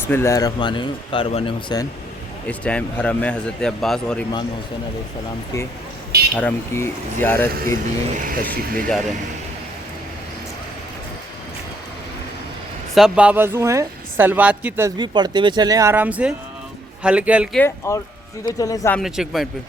بسم اللہ الرحمن الرحیم. کاروان حسین اس ٹائم حرم میں حضرت عباس اور امام حسین علیہ السلام کے حرم کی زیارت کے لیے تشریف لے جا رہے ہیں. سب باوضو ہیں. صلوات کی تسبیح پڑھتے ہوئے چلیں آرام سے, ہلکے ہلکے, اور سیدھے چلیں سامنے چیک پوائنٹ پہ.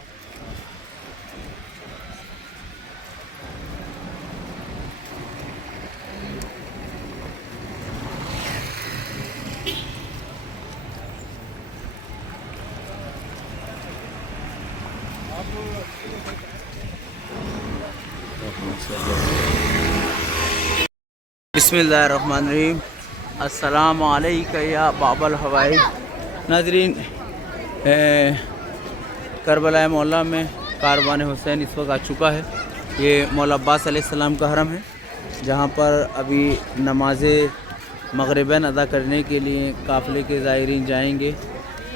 بسم اللہ الرحمن الرحیم. السلام علیکم یا باب الحوائج. ناظرین, کربلا مولا میں کاروان حسین اس وقت آ چکا ہے. یہ مولا عباس علیہ السلام کا حرم ہے, جہاں پر ابھی نماز مغربین ادا کرنے کے لیے قافلے کے زائرین جائیں گے.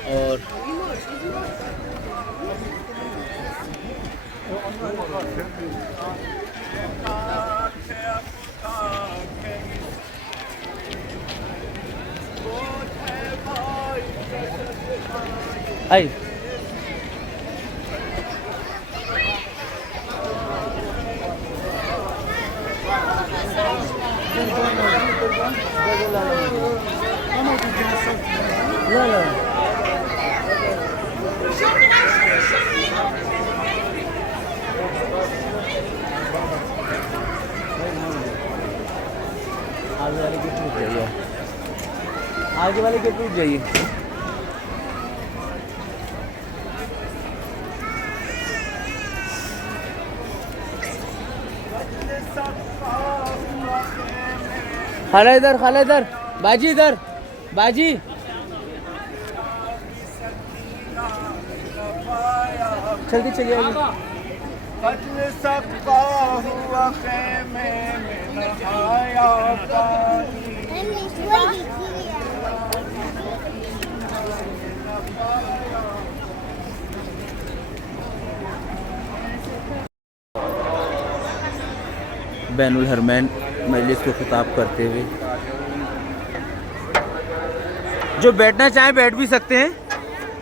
اور آئی آگے والے کے ٹوٹ جائیے, آگے والے کے ٹوٹ جائیے. خالہ ادھر, خالہ ادھر, باجی ادھر, باجی. جلدی چلیے. بین الحرمین مجلس کو خطاب کرتے ہوئے, جو بیٹھنا چاہیں بیٹھ بھی سکتے ہیں.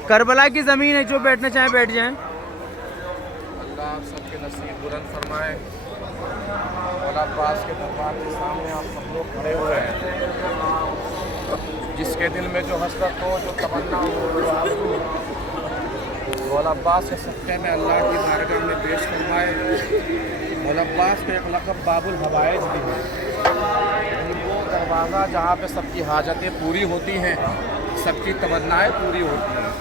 کربلا کی زمین ہے, جو بیٹھنا چاہیں بیٹھ جائیں. اللہ سب کے نصیب بلند فرمائے. مولا عباس کے دربار کے سامنے آپ سب لوگ کھڑے ہوئے ہیں. جس کے دل میں جو حسرت ہو, جو تمنا ہو, جو آرزو ہو, مولا عباس کے صدقے میں اللہ کی بارگاہ میں پیش فرمائے. مولا عباس کا ایک لقب باب الحوائج بھی ہے, یعنی وہ دروازہ جہاں پہ سب کی حاجتیں پوری ہوتی ہیں, سب کی تمنائیں پوری ہوتی ہیں.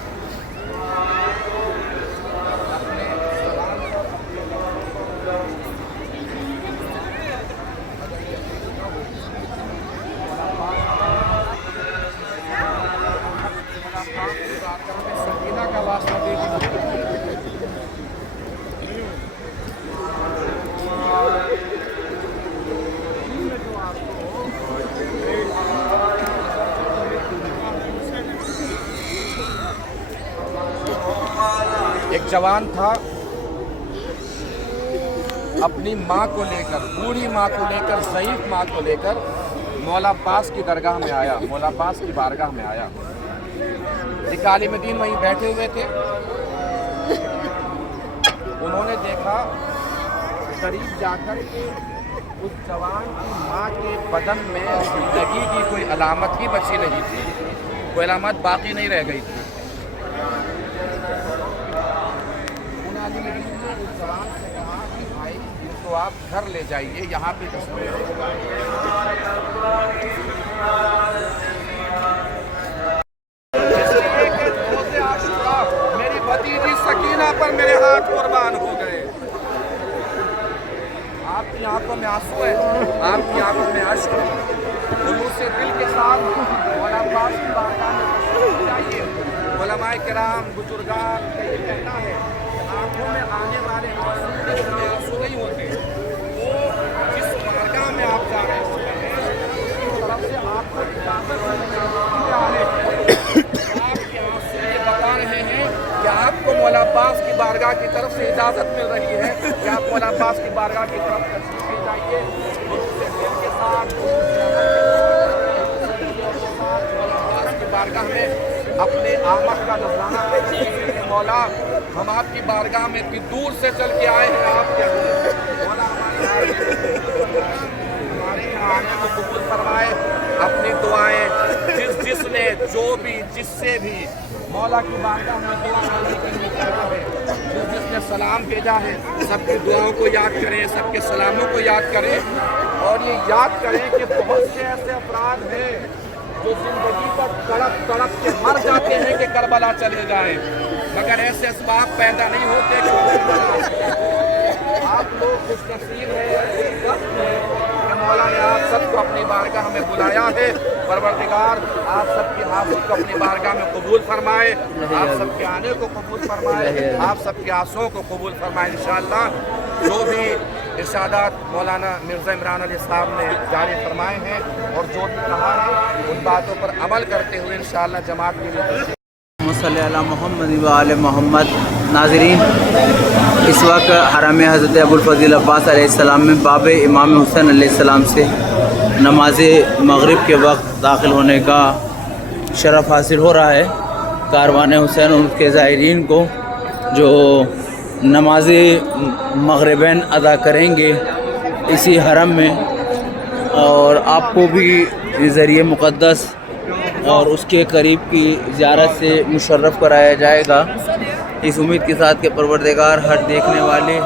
سکینہ کا واسطہ دے دیجیے. ایک جوان تھا, اپنی ماں کو لے کر, بوڑھی ماں کو لے کر, ضعیف ماں کو لے کر مولا عباس کی درگاہ میں آیا, مولا عباس کی بارگاہ میں آیا. ایک عالم دین وہیں بیٹھے ہوئے تھے. انہوں نے دیکھا قریب جا کر کہ اس جوان کی ماں کے بدن میں زندگی کی کوئی علامت ہی بچی نہیں تھی, کوئی علامت باقی نہیں رہ گئی تھی. اس جوان سے کہا کہ بھائی ان کو آپ گھر لے جائیے, یہاں پہ میری بھتیجی سکینہ پر میرے ہاتھ قربان ہو گئے. آپ کی آنکھوں میں آنسو ہے, آپ کی آنکھوں میں اشک ہے. خلوص سے دل کے ساتھ مولا عباس کی بارگاہ میں تشریف جائیے. علماء کرام, بزرگان کا یہ کہنا ہے آنکھوں میں آنے والے آنسو نہیں ہوتے, وہ جس بارگاہ میں آپ جا رہے ہوتے ہیں اس کی طرف سے آپ کو اجازت آپ کے آنسو یہ بتا رہے ہیں کہ آپ کو مولا عباس کی بارگاہ کی طرف سے اجازت مل رہی ہے کہ آپ مولا عباس کی بارگاہ کی طرف تشریف لے جائیے. اس سے دل کے ساتھ مولا عباس کی बारगाह में अपने आमद का नजराना पेश कीजिए कि मौला हम आपकी बारगाह में इतनी दूर से चल के आए हैं आपके मौला हमारे यहाँ आने को कबूल फरमाए। अपनी दुआएं जिसने जो भी जिससे भी मौला की बारगाह में दुआ मांगने के लिए कहा है, जिसने सलाम भेजा है, सबकी दुआओं को याद करें, सबके सलामों को याद करें और ये याद करें कि बहुत से ऐसे अफराद हैं जो जिंदगी पर तड़प तड़प के मर जाते हैं कि करबला चले जाएं, मगर ऐसे असबाब पैदा नहीं होते कि आप लोग खुशनसीब हैं कि मौला ने आप सबको अपनी बारगाह में बुलाया है। परवरदिगार आप सबकी हाजिरी को अपनी बारगाह में कबूल फरमाए, आप सबके आने को कबूल फरमाए, आप सबके आंसुओं को कबूल फरमाए इंशाअल्लाह। जो भी इरशादात मौलाना मिर्ज़ा इमरान अली साहब ने जारी फरमाए हैं और जो भी कहा है उन बातों पर अमल करते हुए इंशाअल्लाह जमात के लिए मोहम्मद व आले मोहम्मद। नाज़रीन, इस वक्त हरम हज़रत अबुल फ़ज़ील अब्बास अलैहिस्सलाम में बाब इमाम हुसैन अलैहिस्सलाम से नमाज मग़रिब के वक्त दाखिल होने का शरफ़ हासिल हो रहा है। कारवान हुसैन उनके ज़ायरीन को जो नमाज मग़रिबैन अदा करेंगे इसी हरम में, और आपको भी ज़रिए मुक़द्दस और उसके करीब की ज़ियारत से मुशर्रफ़ कराया जाएगा, इस उम्मीद के साथ कि परवरदिगार हर देखने वाले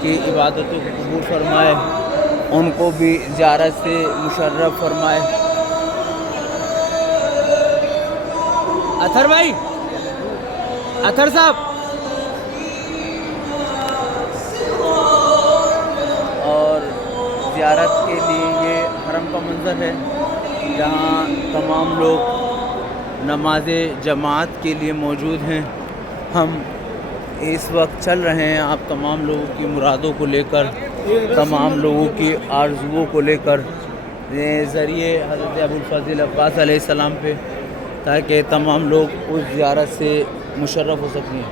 की इबादतों को कबूल फरमाए, उनको भी ज़ियारत से मुशर्रफ़ फरमाए। अथर भाई, अथर साहब, और ज़ियारत के लिए ये हरम का मंज़र है जहाँ तमाम लोग नमाज जमात के लिए मौजूद हैं। हम इस वक्त चल रहे हैं आप तमाम लोगों की मुरादों को लेकर, तमाम लोगों की आरज़ुओं को लेकर ज़रिए हज़रत अबुल फ़ज़ील अब्बास अलैहिस्सलाम पे, ताकि तमाम लोग उस ज़ियारत से मुशर्रफ़ हो सकें।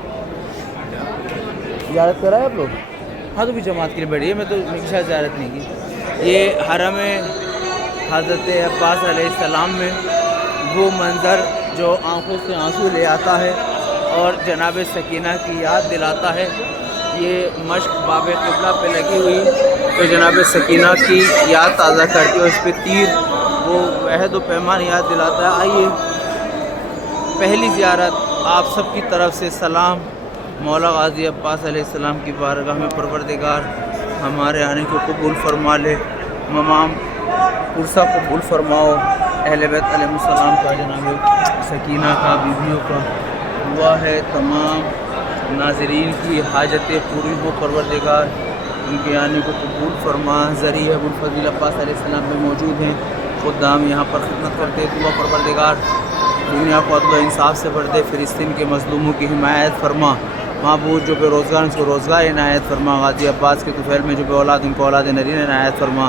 ज़ियारत कराए आप लोग? हाँ, तो भी जमात के लिए बैठिए, मैं तो हमेशा ज़ियारत नहीं की। ये हरम हज़रत अब्बास अलैहिस्सलाम में वो मंज़र जो आँखों से आंसू ले आता है और जनाब सकीना की याद दिलाता है। ये मश्क बाब क़िबला पे लगी हुई तो जनाब सकीना की याद ताज़ा करके उस पर तीर वो अहद व पैमान याद दिलाता है। आइए, पहली ज़ियारत आप सब की तरफ से सलाम मौला गाज़ी अब्बास अलैहिस्सलाम की बारगाह में। परवरदिगार हमारे आने को कबूल फरमा ले, तमाम पुरसा कबूल फरमाओ, अहले बैत अलैहिस्सलाम का, जनाब सकीना का, बीवियों का। दुआ है तमाम नाज़रीन की हाजतें पूरी हो, परवरदिगार उनके आने को कबूल फरमा। ज़रिए अबुल फ़ज़ील अब्बास अलैहिस्सलाम में मौजूद हैं, खुदाम यहाँ पर खिदमत करते। दुआ परवरदिगार दुनिया को अदल इंसाफ से भर दे, फ़िलिस्तीन के मज़लूमों की हिमायत फरमा। महबूब जो बेरोज़गार उनको रोज़गार इनायत फरमा। गाज़ी अब्बास के तुफ़ैल में जो बे औलाद उनको औलाद नरीन इनायत फरमा।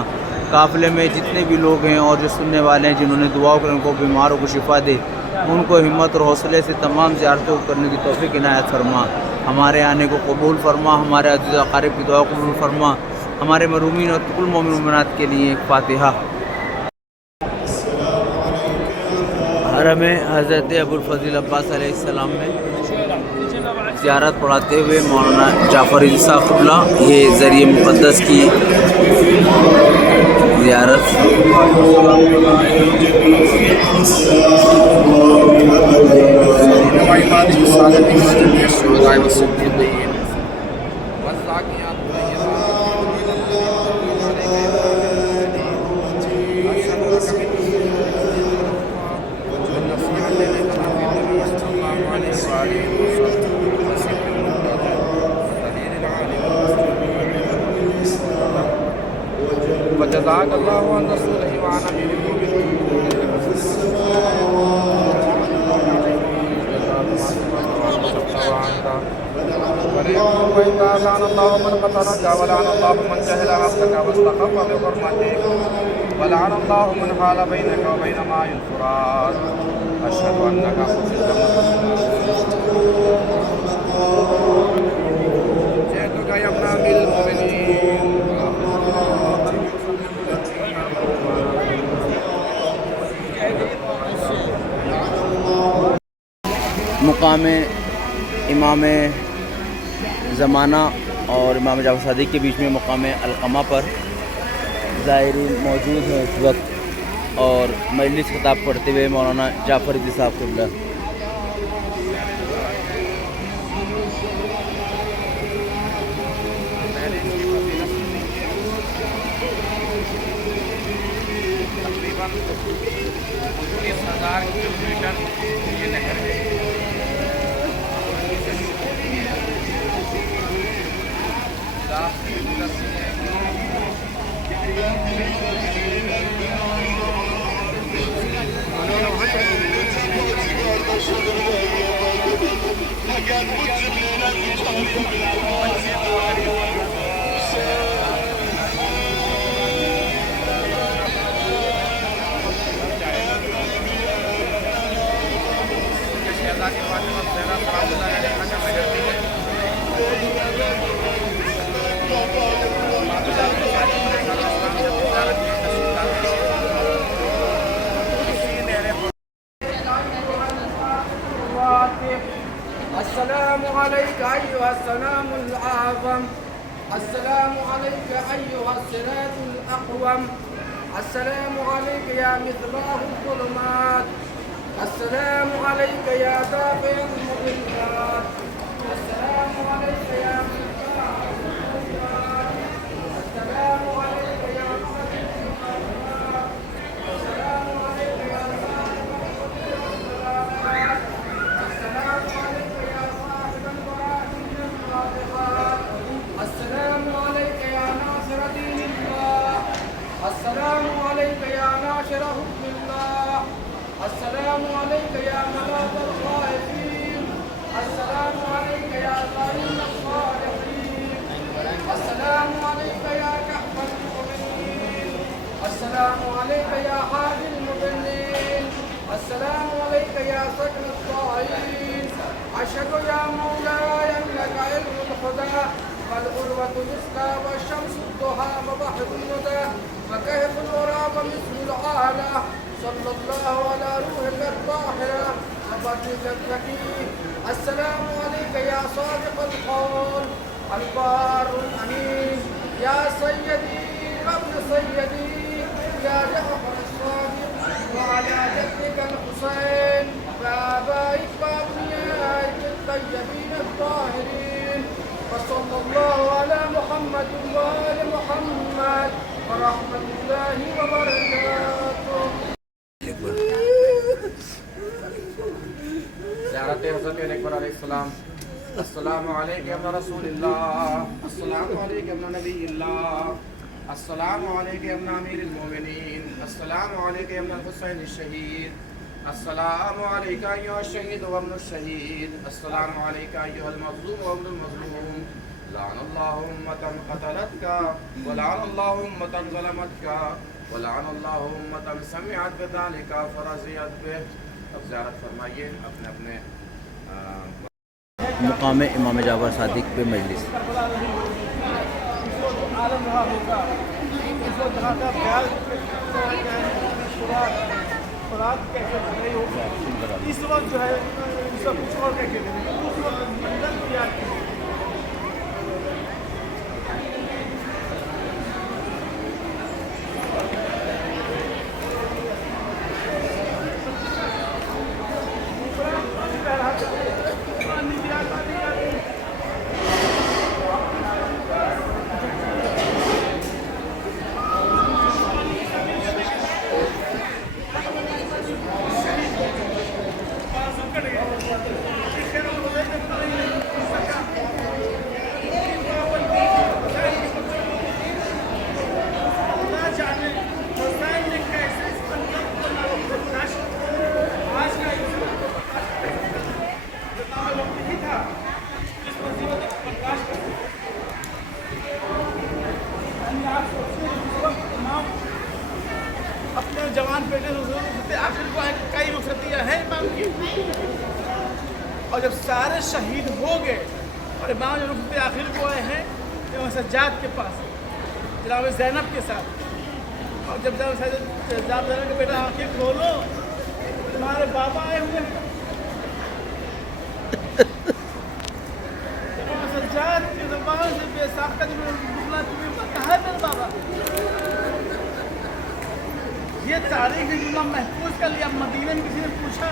काफ़िले में जितने भी लोग हैं और जो सुनने वाले हैं जिन्होंने दुआओं कर उनको बीमारों को शिफा दे, उनको हिम्मत और हौसले से तमाम ज़ियारतों को करने की तौफ़ीक़ इनायत फरमा। हमारे आने को कबूल फरमा, हमारे अज़ीज़ अक़ारिब की दुआ कबूल फरमा। हमारे मरूमीन और कुल मोमिन मोमिनात के लिए एक फ़ातिहा। हरम हज़रत अबुल फ़ज़ील अब्बास अलैहिस्सलाम में ज़ियारत पढ़ाते हुए मौलाना जाफ़र इसा क़िबला, ये ज़रिए मुक़द्दस की ज़ियारत। जज़ाकल्लाहु अन रसूलिही व अन अमीरिल مقام امام زمانہ اور امام جعفر صادق کے بیچ میں مقام علقمہ پر زائرین موجود ہیں اس وقت، اور مجلس خطاب پڑھتے ہوئے مولانا جعفر عیدی صاحب قبلہ۔ تقریباً 19,000 کلومیٹر یہ نہر ہے۔ السلام عليك أيها السلام الأعظم، السلام عليك أيها السراج الأقوم، السلام عليك يا مصباح الظلمات، السلام عليك يا دافع المضلات، السلام عليك يا مصباح الظلمات، السلام عليك يا مهدي الظلمات، السلام عليك يا صاحب الظلمات، السلام عليك يا صاحب البراهين الناطقات، السلام عليك يا ناصر دين الله، السلام عليك يا ناشر حكم الله، السلام عليك يا ملاذ الخائفين، السلام عليك يا زعيم الصالحين، السلام عليك يا كهف المؤمنين، السلام عليك يا هادي المضلين، السلام عليك يا سكن الطائعين، أشهد يا مولاي أنك علم الهدى والعروة الوثقى والشمس الضحى وبحر الندى وكهف الورى ومثل العالى، صلى الله على روح الطاهرة وبرزة الزكي، السلام عليك يا صادق القول البار الأمين، يا سيدي ابن سيدي يا جعفر الصادق، وعلى جدك الحسين وآبائك وأبنائك الطيبين الطاهرين، وصلى الله على محمد وآل محمد ورحمة الله وبركاته۔ زیارت حضرت اکبر علیہ السلام۔ السلام علیکم رسول اللہ، السلام علیکم نبی اللہ، السلام علیکم امیر المومنین، السلام علیکم الحسین الشہید، السلام علیکم ایھا الشہید و ابن الشہید، السلام علیکم ایھا المظلوم و ابن المظلوم، لعن اللہ امة قتلتک ولعن اللہ امة ظلمتک ولعن اللہ امة سمعت بذلک فرضیت بہ۔ اب زیارت فرمائیے اپنے اپنے مقام امام جعفر صادق پہ مجلس۔ عالم رہا ہوگا اس وقت جہاں کا خیال خوراک کیسے نہیں ہوگا، اس وقت جو ہے اس وقت کچھ اور کہہ کے اس وقت منزل کو یاد کیجیے۔ اپنے جوان بیٹے آخر کو کئی رخصتیاں ہیں امام کی، اور جب سارے شہید ہو گئے اور امام جو رخصت آخر کو آئے ہیں امام سجاد کے پاس جناب زینب کے ساتھ، اور جب زینب کے بیٹا آنکھیں کھولو تمہارے بابا آئے ہوئے ہیں، सज्जाद की ज़बान से बेसाख्ता जो जुमला तुम्हें पता है मेरे बाबा, ये तारीख ने जुमला महफूज कर लिया। मदीने में किसी ने पूछा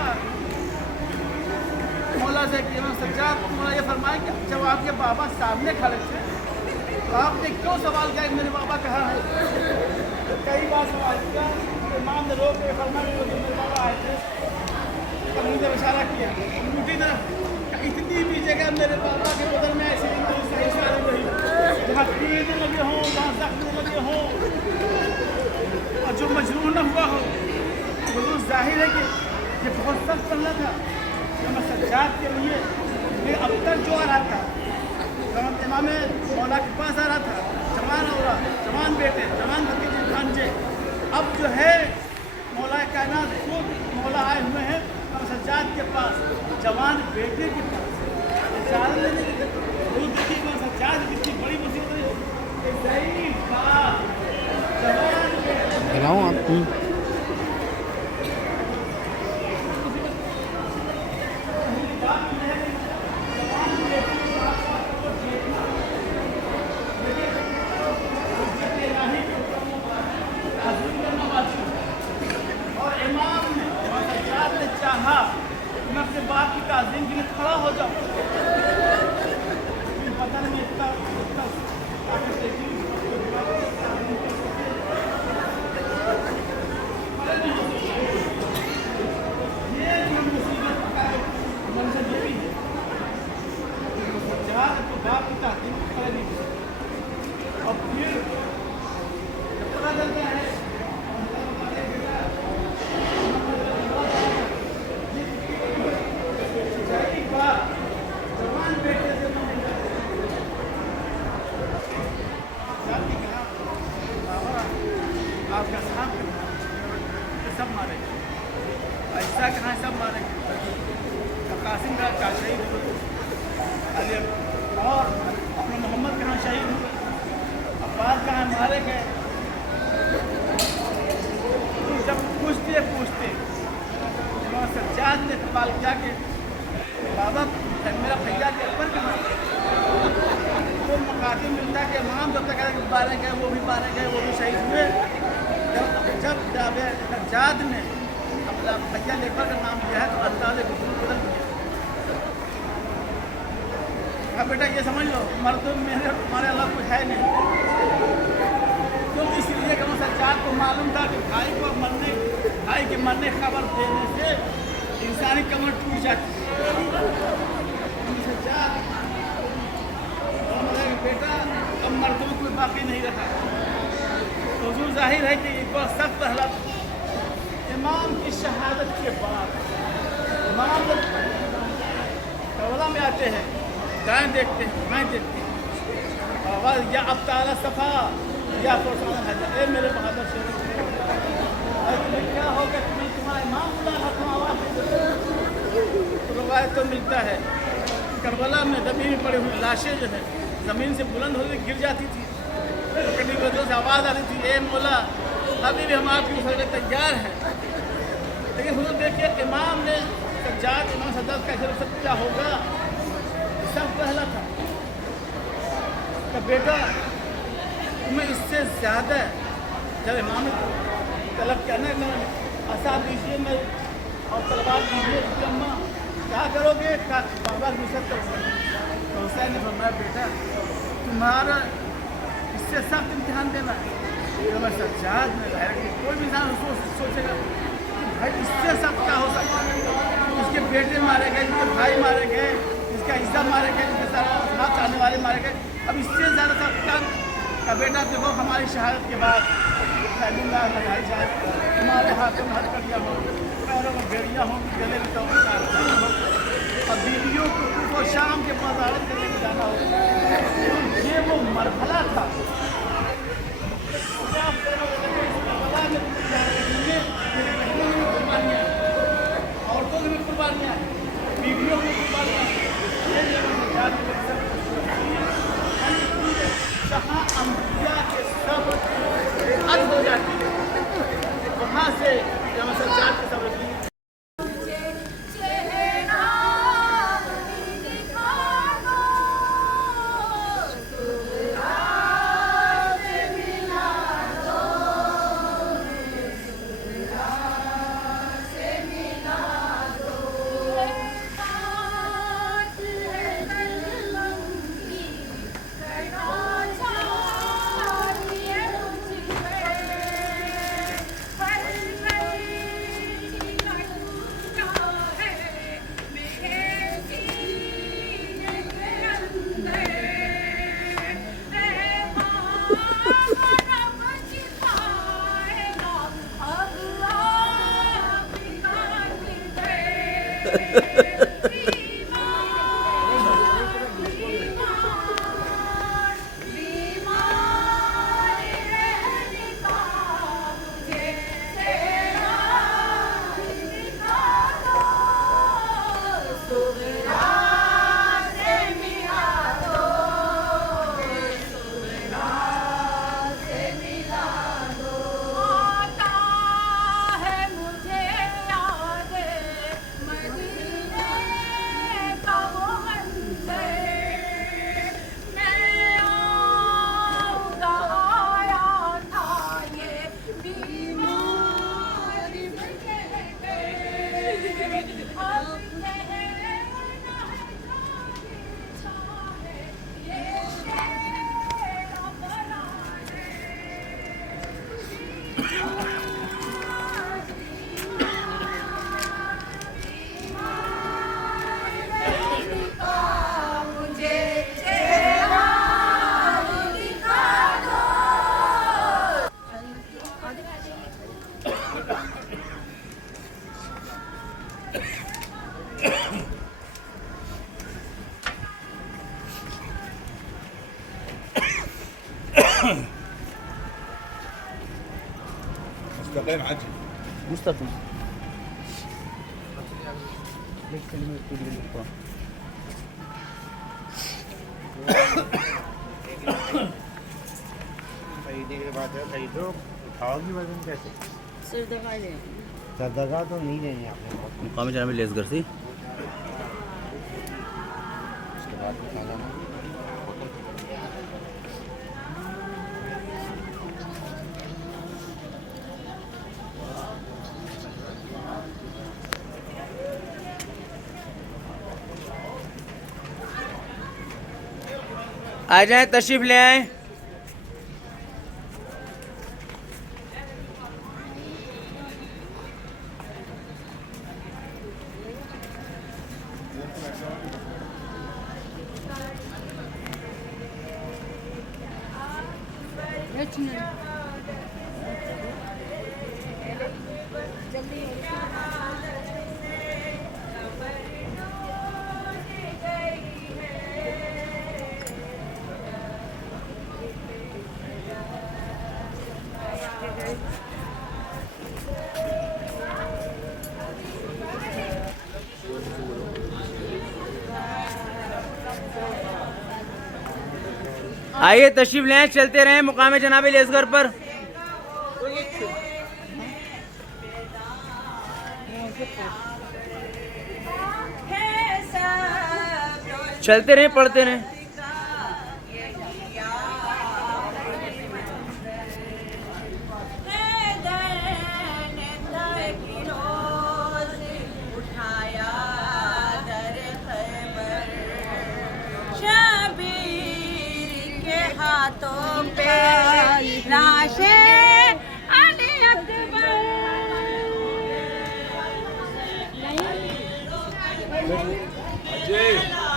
मौला से कि इमाम सज्जाद तुम्हारा ये फरमाए कि जब आपके बाबा सामने खड़े थे तो आपने क्यों सवाल किया कि मेरे बाबा कहाँ है? कई बार सवाल किया, तो इमाम ने रोक के फरमाया कि मेरे बाबा आए थे, तब मुझे इशारा किया उल्टी तरफ, इतनी भी जगह मेरे बाबा के बदल में ऐसी सही इशारे नहीं, जहाँ तीर लगे हों, जहाँ जख्म लगे हों और जो मजरूह न हुआ हो। तो जाहिर है कि ये बहुत सख्त पल्ला था। इमाम सज्जाद के लिए ये अब तक जो आ रहा था, इमाम मौला के पास आ रहा था, जवान औरत, जवान बेटे, जवान भतीजे, भांजे, अब जो है मौला कायनात खुद मौला आए हुए हैं इमाम सज्जाद के पास, जवान बेटे के पास। इजाज़त लेने की इमाम सज्जाद कितनी बड़ी मुसीबत है, ज़ईफ़ बात, जवान दिलाऊं आपको और इमाम ने सज्जाद ने चाहा मैं अपने बाप की ताज़ीम के लिए खड़ा हो जाऊँ। पता नहीं इतना ताकत देखी ये जो मुसीबत का मंजर ये भी है, सज्जाद तो बाप की ताज़ीम खड़े नहीं हो सकते। और फिर जब पता चलता है जवान बेटे से आपका साहब सब मारेंगे, ऐसा कहाँ सब मारेंगे, कासिम का शहीद हुए, अली और अपने मोहम्मद कहाँ शहीद हुए, अब्बास कहाँ मारे गए। जब पूछते पूछते इमाम सज्जाद ने सवाल किया कि बाबा मेरा भैया के अकबर कहाँ, तो मकाती मिलता कि इमाम जब तक मारे गए वो भी मारे गए, वो भी शहीद हुए। जब सज्जाद ने अपना भैया लेकर का नाम लिया है तो अल्लाह ने गुस्सा बदल दिया। अब बेटा ये समझ लो मर्द मेरे तुम्हारे अल्लाह कुछ है नहीं, तो इसलिए कि सज्जाद को मालूम था कि भाई के मरने खबर देने से इंसानी कमर टूट जाती है। सज्जाद बेटा अब मर्दों में कोई बाकी नहीं रहा। तो हुजूर जाहिर है कि एक बार सख्त हालत इमाम की शहादत के बाद इमाम करबला में आते हैं, दाएं देखते हैं, बाएं देखते हैं, आवाज़ या अब ताला सफ़ा या फरसान है, ए मेरे बहादुर शेर, तुम्हें क्या हो गया, तुम्हें तुम्हारा इमाम बुला रहा, तुम आवाज़ तो रवायत तो मिलता है करबला में ज़मीन में पड़ी हुई लाशें जो है ज़मीन से बुलंद होकर गिर जाती थी, तो कभी वजह से आवाज़ आ रही थी, ए मौला अभी भी हम आपकी मुसलमान तैयार हैं। लेकिन हुजूर देखिए इमाम ने सज्जाद इमाम सज्जाद का ऐसा क्या होगा, सब पहला था कि बेटा तुम्हें इससे ज़्यादा जब इमाम ने तलब किया ना आसाद दीजिए मैं और तलवार दीजिए अम्मा क्या करोगे, बाबा गुस्सा करोगे। तो हुसैन ने फरमाया बेटा तुम्हारा इससे सख्त इम्तिहान देना है। तो मैं सज्जाद ने कोई भी इंसान सोचेगा कि भाई इससे सख्त क्या हो सकता है, इसके बेटे मारे गए, इसके भाई मारे गए, इसका हिस्सा मारे गए, इसके सारा हाथ आने वाले मारे गए, अब इससे ज़्यादा सख्त क्या का बेटा देखो हमारी शहादत के बाद भाई साहब हमारे हाथों में हथकड़ियाँ हो, पैरों में बेड़ियाँ हों, गले में तो और बीवियों को शाम के मज़ारत करने के जाना हो। ये वो मरहला था औरतों की भी कुर्बानियाँ, बीवियों की कुर्बानियाँ, जहाँ अम्बिया के सब हद हो जाती है वहाँ से जब सज्जाद के सब مستقيم عجل. مستقيم. خریدنے کے بعد خریدو اٹھاؤ گی وزن کیسے؟ سردگاہ لے سردگاہ تو نہیں لینی آپ نے. مقام جناب لیزگر سی. اس کے بعد کھانا آ جائیں تشریف لے آئیں. آئیے تشریف لیں, چلتے رہیں مقام جناب لیزگر پر. چلتے رہیں, پڑھتے رہیں.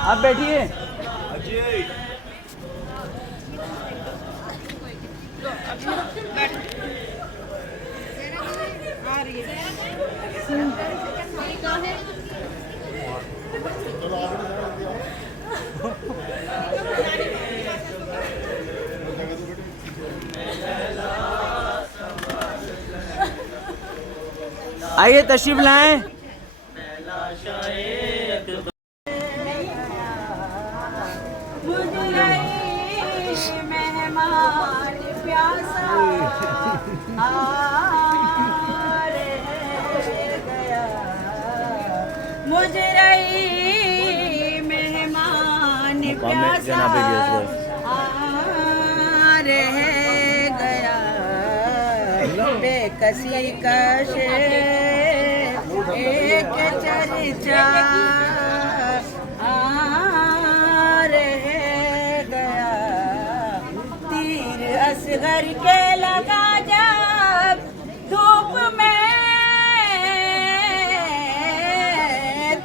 آپ بیٹھیے. آئیے تشریف لائیں. مہمان پیاسا گیا مجھ رہی مہمان پیاسا رہ گیا بے کسی کا ایک چرچا اصغر کے لگا جب دھوپ میں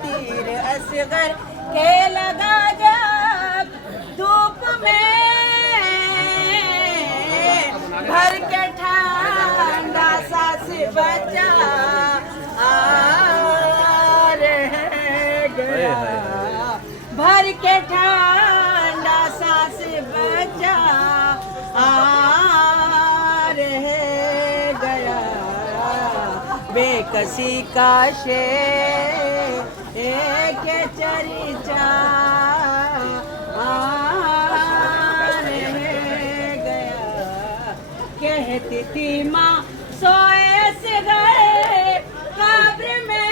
تیر اصغر کے لگا جب دھوپ میں بھر کے ٹھنڈا ساس بچا رہ गया भर के ठंडा सांस बचा रह गया बेकसी का शेर के चर्चा रह गया कहती थी माँ सोए से गए कब्र में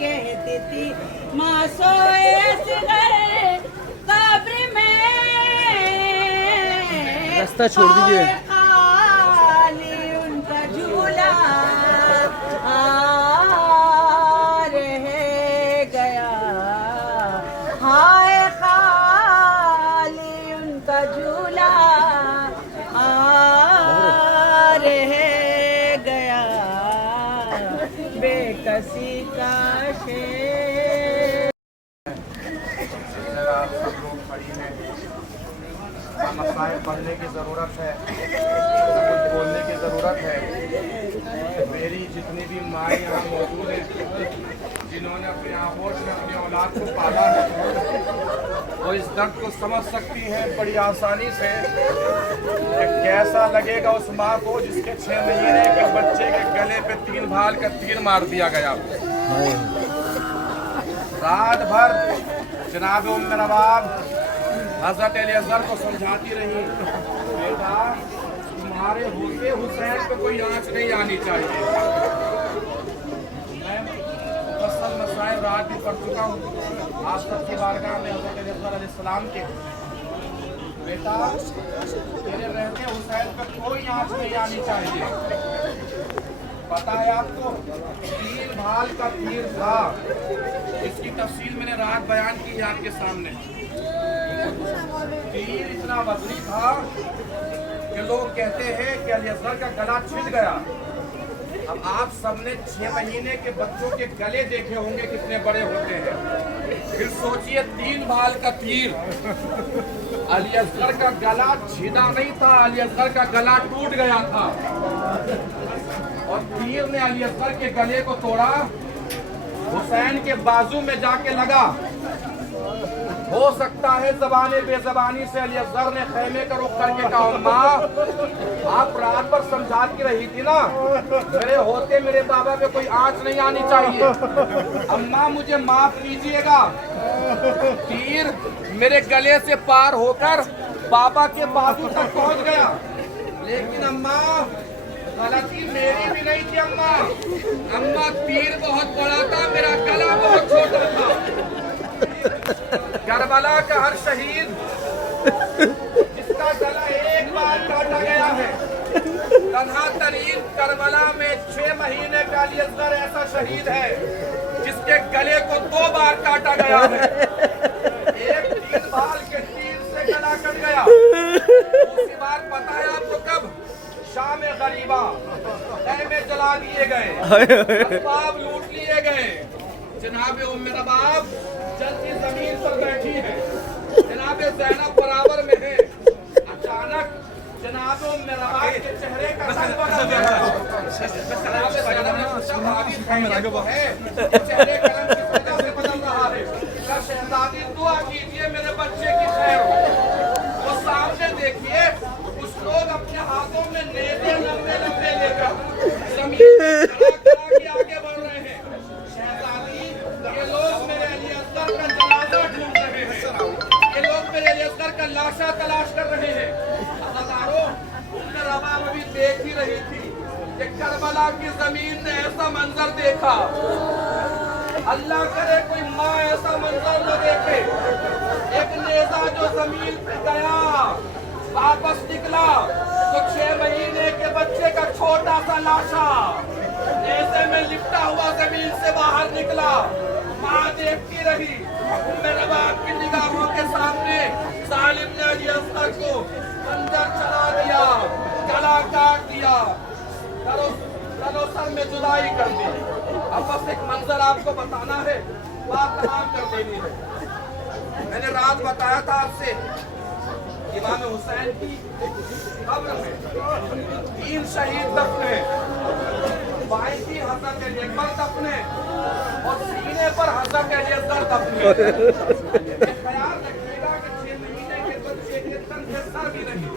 कहती थी माँ सोए से गए कब्र में रास्ता छोड़ दीजिए। खाली उनका झूला रह गया हाय खाली उनका झूला रह गया बेकसी का शेर। आप सब लोग खड़ी हैं, मसाइल पढ़ने की ज़रूरत है, कुछ बोलने की ज़रूरत है। मेरी जितनी भी माँ यहाँ मौजूद हैं, जिन्होंने अपनी आंखों से अपनी औलाद को पाला है, वो इस दर्द को समझ सकती हैं बड़ी आसानी से कि कैसा लगेगा उस माँ को जिसके 6 महीने के बच्चे के गले पे 3 भाल का तीर मार दिया गया। रात भर जनाब उम्मे नवाब हज़रत अली असगर को समझाती रही, बेटा तुम्हारे होते हुसैन पे कोई आँच नहीं आनी चाहिए। मैं मुफस्सल मसाइल रात भी पढ़ चुका हूँ आज तक की बारगाह में हज़रत अली असगर अलैहिस्सलाम के। बेटा तेरे रहते हुसैन पे कोई आँच नहीं आनी चाहिए। पता है आपको 3 भाल का तीर था, इसकी तफसील मैंने रात बयान की है आपके सामने। तीर इतना वजनी था कि लोग कहते हैं कि अली असगर का गला छिल गया। अब आप सबने 6 महीने के बच्चों के गले देखे होंगे कितने बड़े होते हैं, फिर सोचिए 3 भाल का तीर। अली असगर का गला छिदा नहीं था, अली असगर का गला टूट गया था और तीर ने अली असगर के गले को तोड़ा, हुसैन के बाजू में जाके लगा। हो सकता है ज़बाने बेज़बानी से अली असगर ने खैमे का रुख करके कहा, माँ आप रात भर समझाती रही थी ना, मेरे होते मेरे बाबा पे कोई आँच नहीं आनी चाहिए। अम्मा मुझे माफ कीजिएगा, तीर मेरे गले से पार होकर बाबा के बाजू तक पहुँच गया, लेकिन अम्मा गलती मेरी भी नहीं थी। अम्मा तीर बहुत बड़ा था, मेरा गला बहुत छोटा था। करबला का हर शहीद जिसका गला एक बार काटा गया है, तन्हा तरीन करबला में 6 महीने का अली असगर ऐसा शहीद है जिसके गले को 2 बार काटा गया है। एक 3 भाल के तीर से गला कट गया, दूसरी बार पता है आपको कब? शाम गरीबा में जला दिए गए, असबाब लूट लिए गए। जनाब उम्मे नवाब जल्दी जमीन पर बैठी है, जनाब ज़ैनब बराबर में है। अचानक जनाब उम्मे नवाब के चेहरे का रंग बदल गया। जनाब ज़ैनब ने पूछा, भाभी खैरियत तो है? चेहरे का रंग किस वजह से बदल रहा है? कहा, शहजादी दुआ कीजिए मेरे बच्चे की खैर हो। वो सामने देखिए कुछ लोग अपने हाथों में नेज़े लंबे लंबे लेकर जमीन के आगे बढ़ रहे हैं। शहजादी ये लोग मेरे अली असगर का जनाजा ढूंढ रहे हैं, ये लोग मेरे अली असगर का लाशा तलाश कर रहे हैं। हज़ारों उम्मे नवाब अभी देख ही रही थी कि करबला की जमीन ने ऐसा मंजर देखा। अल्लाह करे कोई माँ ऐसा मंजर न देखे। एक नेज़ा जो जमीन पे गया वापस निकला तो 6 महीने के बच्चे का छोटा सा लाशा नेज़े में लिपटा हुआ जमीन से बाहर निकला। माँ देखती रही, उम्मे नवाब की निगाहों के सामने सालिम ने अली असगर को अंदर चला दिया, गला काट दिया, सर में जुदाई कर दी। अब बस एक मंजर आपको बताना है, बात तमाम कर देनी है। मैंने रात बताया था आपसे इमाम हुसैन की कब्र में 3 शहीद दफन हैं। बाएं की हज़रत अली अकबर दफने और सीने पर हज़रत अली असगर दफने। ये ख्याल रखिएगा कि 6 महीने के बच्चे के तन से सर भी नहीं।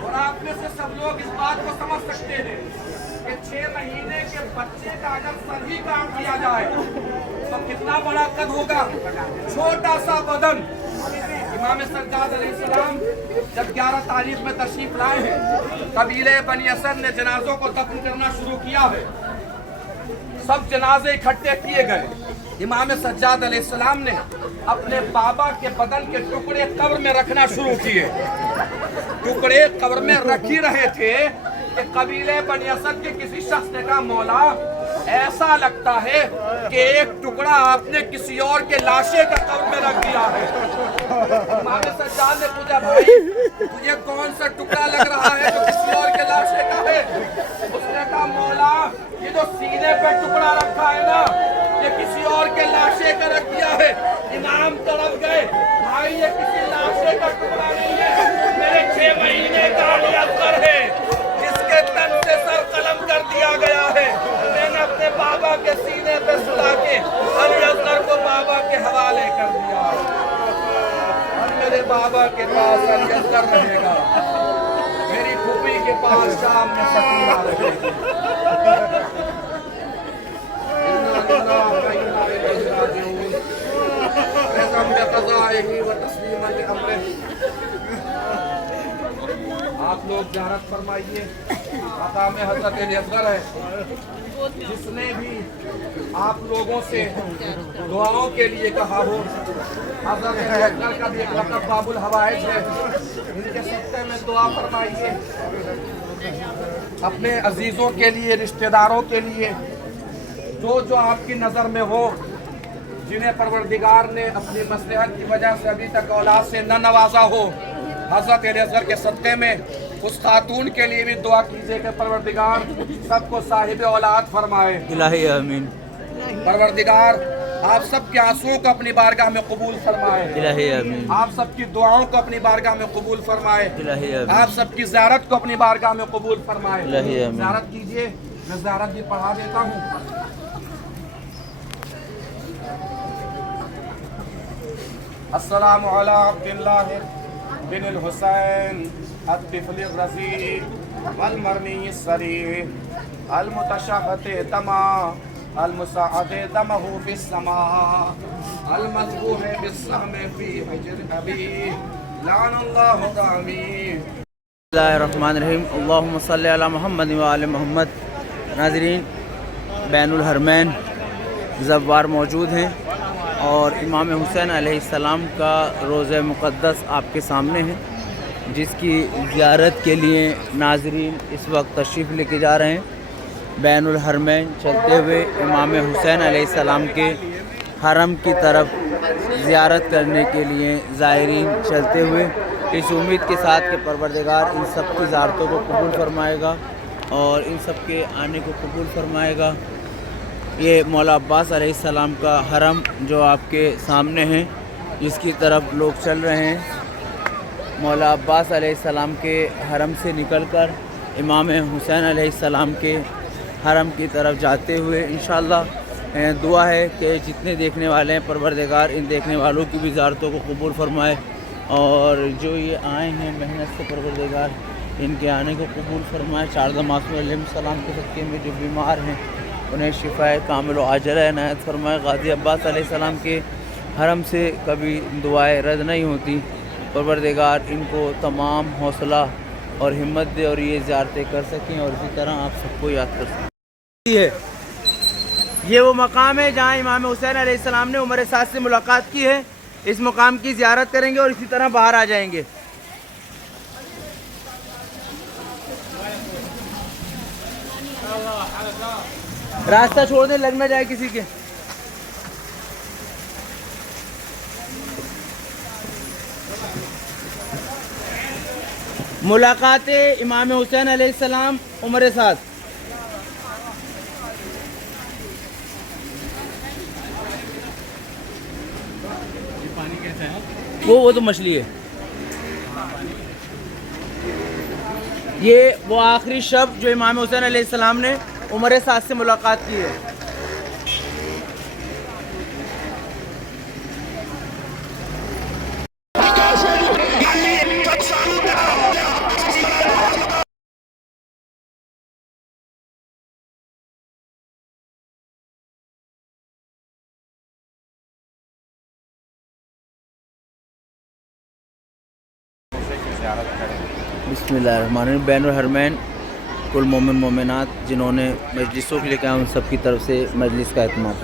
और आप में से सब लोग इस बात को समझ सकते हैं कि 6 महीने के बच्चे का अगर सर ही काम किया जाए तो कितना बड़ा कद होगा। छोटा सा बदन। इमाम सज्जाद अलैहिस्सलाम जब 11 तारीख में तशरीफ लाए हैं, कबीले बनी असद ने जनाजों को दफन करना शुरू किया है। सब जनाजे इकट्ठे किए गए। इमाम सज्जाद अलैहिस्सलाम ने अपने बाबा के बदन के टुकड़े कब्र में रखना शुरू किए। टुकड़े कब्र में रख ही रहे थे कि कबीले बनी असद के किसी शख्स ने कहा, मौला ऐसा लगता है कि एक टुकड़ा आपने किसी और के लाशे का कब्र में रख दिया है। इमाम सज्जाद ने पूछा, भाई तुझे कौन सा टुकड़ा लग रहा है जो किसी और के लाशे का है? उसने कहा, मौला ये जो सीने पे टुकड़ा रखा है ना, ये किसी और के लाशे का रख दिया है। इमाम तड़प गए, भाई ये किसी लाशे का टुकड़ा नहीं है, मेरे 6 महीने का अली असगर है जिसके तन से सर कलम कर दिया गया है। मैंने अपने बाबा के सीने पे सुला के अली असगर को बाबा के हवाले कर दिया और मेरे बाबा के पास अली असगर रहेगा, मेरी फूफी के पास शाम में सकीना रहेगी। आप लोग ज़ियारत फरमाइए। मकाम हज़रत अली असगर है। जिसने भी आप लोगों से दुआओं के लिए कहा हो, हज़रत अली असगर का भी एक लक़ब बाबुल हवाइज है, इनके सत्ते में दुआ फरमाइए। अपने अजीज़ों के लिए, रिश्तेदारों के लिए, जो जो आपकी नज़र में हो, जिन्हें परवरदिगार ने अपनी मसलहत की वजह से अभी तक औलाद से न नवाजा हो, हज़रत अली असगर के सदक़े में उस खातून के लिए भी दुआ कीजिए कि परवरदिगार सबको साहिब औलाद फरमाए। इलाही आमीन। परवरदिगार आप सबके आंसुओं को अपनी बारगाह में कबूल फरमाए। इलाही आमीन। आप सबकी दुआओं को अपनी बारगाह में कबूल फरमाए। इलाही आमीन। आप सबकी ज़ियारत को अपनी बारगाह में कबूल फरमाए। इलाही आमीन। ज़ियारत कीजिए, मैं ज़ियारत भी पढ़ा देता हूँ। अस्सलामु अला अब्दिल्लाह बिन अल हुसैन अत्तिफ़ल रज़ी वल मरनी सरी अल मुतशहत तमा अल मुसाअद दमहु फिस समा अल मज़बूह बिस्सम फी हजर अबी लानल्लाहु तामी। बिस्मिल्लाहिर्रहमानिर्रहीम। अल्लाहुम्मा सल्लि अला मुहम्मद व आले मोहम्मद। नाज़रीन, बैनुल हरमैन ज़व्वार मौजूद हैं और इमाम हुसैन अलैहिस्सलाम का रोज़ा मुक़द्दस आपके सामने है, जिसकी ज़ियारत के लिए नाज़रीन इस वक्त तशरीफ़ लेके जा रहे हैं। बैनुल हरमैन चलते हुए इमाम हुसैन अलैहिस्सलाम के हरम की तरफ ज़ियारत करने के लिए ज़ायरीन चलते हुए, इस उम्मीद के साथ कि परवरदिगार इन सब की ज़ियारतों को कबूल फरमाएगा और इन सब के आने को कबूल फरमाएगा। ये मौला अब्बास अलैहिस्सलाम का हरम जो आपके सामने है, जिसकी तरफ लोग चल रहे हैं। मौला अब्बास अलैहिस्सलाम के हरम से निकलकर इमाम हुसैन अलैहिस्सलाम के हरम की तरफ जाते हुए इंशाअल्लाह दुआ है कि जितने देखने वाले हैं परवरदिगार इन देखने वालों की भी ज़ियारतों को कबूल फरमाए और जो ये आए हैं मेहनत से परवरदिगार इनके आने को कबूल फरमाए। चारदा मासूम अलैहिस्सलाम के सदक़े में जो बीमार हैं उन्हें शिफाए कामिल व आजिला इनायत फरमाए। गाज़ी अब्बास अलैहिस्सलाम के हरम से कभी दुआएं रद्द नहीं होती। परवरदिगार इनको तमाम हौसला और हिम्मत दे और ये ज़ियारतें कर सकें और इसी तरह आप सबको याद कर सकें। ये वो मकाम है जहाँ इमाम हुसैन अलैहिस्सलाम ने उमर साद से मुलाकात की है। इस मकाम की ज़ियारत करेंगे और इसी तरह बाहर आ जाएंगे। रास्ता छोड़ दे, लग ना जाए किसी के। मुलाकात इमाम हुसैन अलैहिस्सलाम उमर साद। पानी कैसा है? वो तो मछली है। ये वो आखिरी शब्द जो इमाम हुसैन अलैहिस्सलाम ने عمر سعد سے ملاقات کی ہے. بسم اللہ الرحمن الرحیم. بین الحرمین کل مومن مومنات جنہوں نے مجلسوں کے لیے کہا ان سب کی طرف سے مجلس کا اہتمام.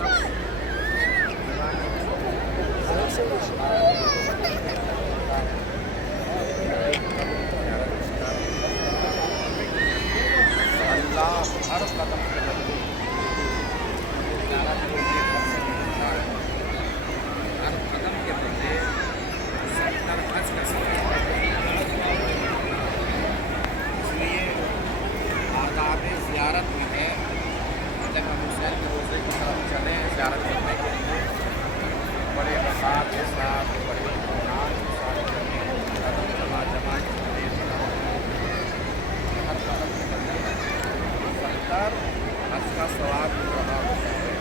زیارت میں ہے جب ہم حسین کے روزے کی طرف چلیں زیارت کرنے کے لیے بڑے وفات کے ساتھ بڑے اطمینان کے ساتھ کرنے جمع ہر طرف ستر حج کا ثواب مل رہا ہوتا ہے.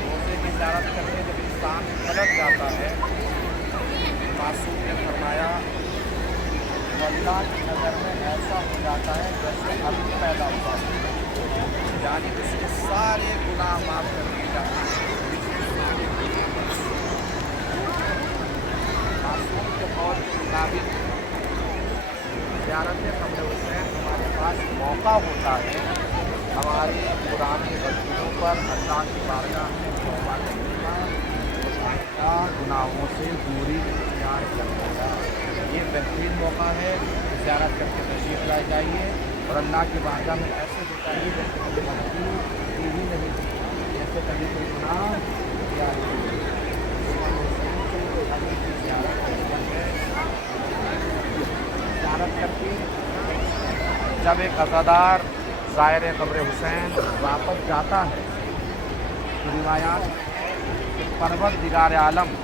روزے کی زیارت کرنے جب انسان پلٹ جاتا ہے معصوم نے فرمایا اللہ کی نظر میں ایسا ہو جاتا ہے جیسے ابھی پیدا ہوا ہے, یعنی اس کے سارے گناہ معاف کر دیے جاتے ہیں. معصوم کے قول کے مطابق زیارت قبر حسین ہمارے پاس موقع ہوتا ہے ہماری پرانی غلطیوں پر اللہ کی بارگاہ میں توبہ کرنے کا, گناہوں سے دوری اختیار کرنے کا. یہ بہترین موقع ہے. زیارت کر کے تشریف لائے جائیے اور اللہ کی بارگاہ میں ایسے بتائیے جیسے کبھی غلطی کی ہی نہیں تھی, جیسے کبھی کوئی گناہ کیا نہیں. زیارت کر کے جب ایک عزادار زائر قبر حسین واپس جاتا ہے تو روایات کہ پروردگار عالم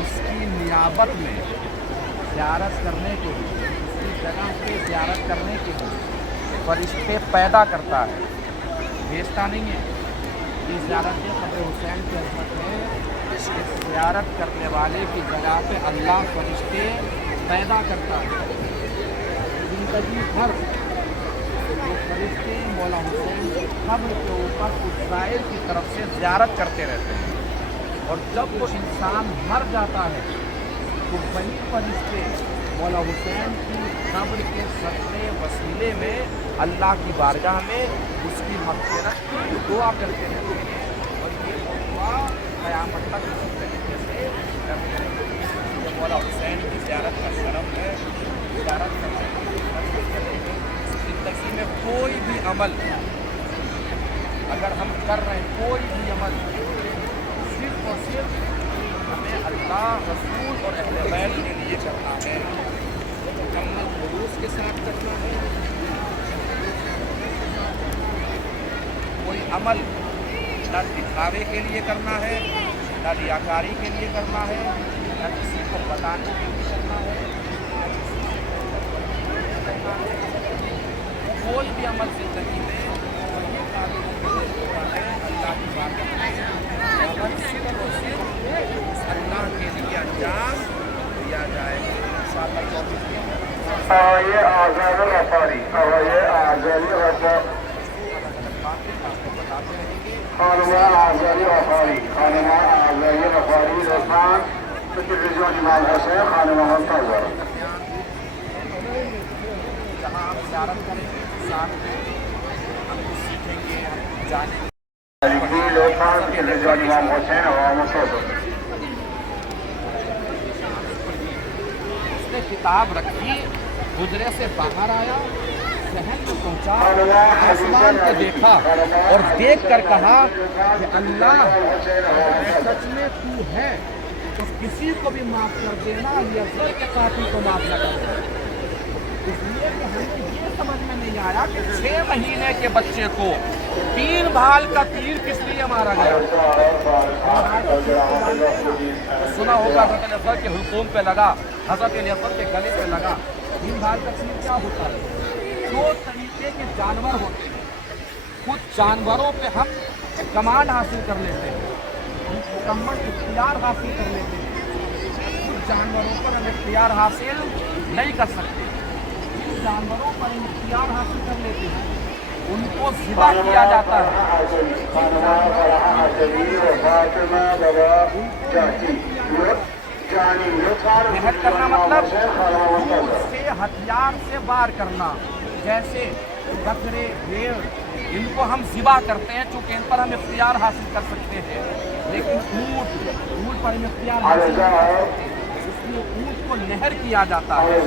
اس کی نیابت میں زیارت کرنے کے لیے, اس کی جگہ پہ زیارت کرنے کے لیے فرشتے پیدا کرتا ہے, بھیجتا نہیں ہے. یہ زیارت قبر حسین کی عظمت ہے کہ زیارت کرنے والے کی جگہ پہ اللہ فرشتے پیدا کرتا ہے. زندگی بھر وہ فرشتے مولا حسین کی قبر کے اوپر اس زائر کی طرف سے زیارت کرتے رہتے ہیں, اور جب وہ انسان مر جاتا ہے تو وہی فرشتے مولا حسین کی قبر کے صدقے وسیلے میں اللہ کی بارگاہ میں اس کی مغفرت کی دعا کرتے رہتے ہیں, اور یہ دعا قیامت تک اس طریقے سے کرتے رہتے ہیں. یہ مولا حسین کی زیارت کا شرف ہے. زیارت کرنے کی زندگی میں کوئی بھی عمل اگر ہم کر رہے ہیں, کوئی بھی عمل صرف اور صرف ہمیں اللہ رسول اور اہل بیت کے لیے کرنا ہے, مکمل خلوص کے ساتھ کرنا ہے. کوئی عمل نہ دکھاوے کے لیے کرنا ہے, نہ ریاکاری کے لیے کرنا ہے, نہ کسی کو بتانے کے لیے کرنا ہے, کوئی بھی عمل زندگی میں اللہ کی بات اللہ کے لیے انجام دیا جائے. آئیے آزاد غفاری, آئیے آزاد غفاری, خانمہ آزاد غفاری, خانمہ آزاد غفاری رسان تلویزیون امام حسین خانمہ منتظر. جہاں آپ زیارت کریں ساتھ میں ہم سیکھیں گے, جانیں گے. تلویزیون امام حسین عوام منتظر. کتاب رکھی, حجرے سے باہر آیا, صحن کو پہنچا, آسمان کو دیکھا اور دیکھ کر کہا کہ اللہ سچ میں تو ہے تو کسی کو بھی معاف کر دینا, یہ اصل کے ساتھی کو معاف نہ کر دینا. اس لیے کہ ہمیں یہ سمجھ میں نہیں آیا کہ 6 مہینے کے بچے کو 3 بھال کا تیر کس لیے مارا گیا. سنا ہوگا حضرت علی اصغر کے حلقوم پہ لگا, حضرت علی اصغر کے گلے پہ لگا. 3 بھال کا تیر کیا ہوتا ہے؟ 2 طریقے कुत्ते के जानवर होते हैं, कुछ जानवरों पे हम कमांड हासिल कर लेते हैं, हम मुकम्मल इख्तियार हासिल कर लेते हैं, कुछ जानवरों पर हम इख्तियार हासिल नहीं कर सकते। जिन जानवरों पर हम इख्तियार हासिल कर लेते हैं उनको ज़िबा किया जाता है। निहत करना मतलब दूर से हथियार से वार करना, जैसे बकरे, भेड़, इनको हम ज़िबा करते हैं चूँकि इन पर हम इख्तियार हासिल कर सकते हैं, लेकिन ऊँट पर हम इख्तियार हासिल नहीं कर सकते, इसलिए ऊँट को नहर किया जाता है।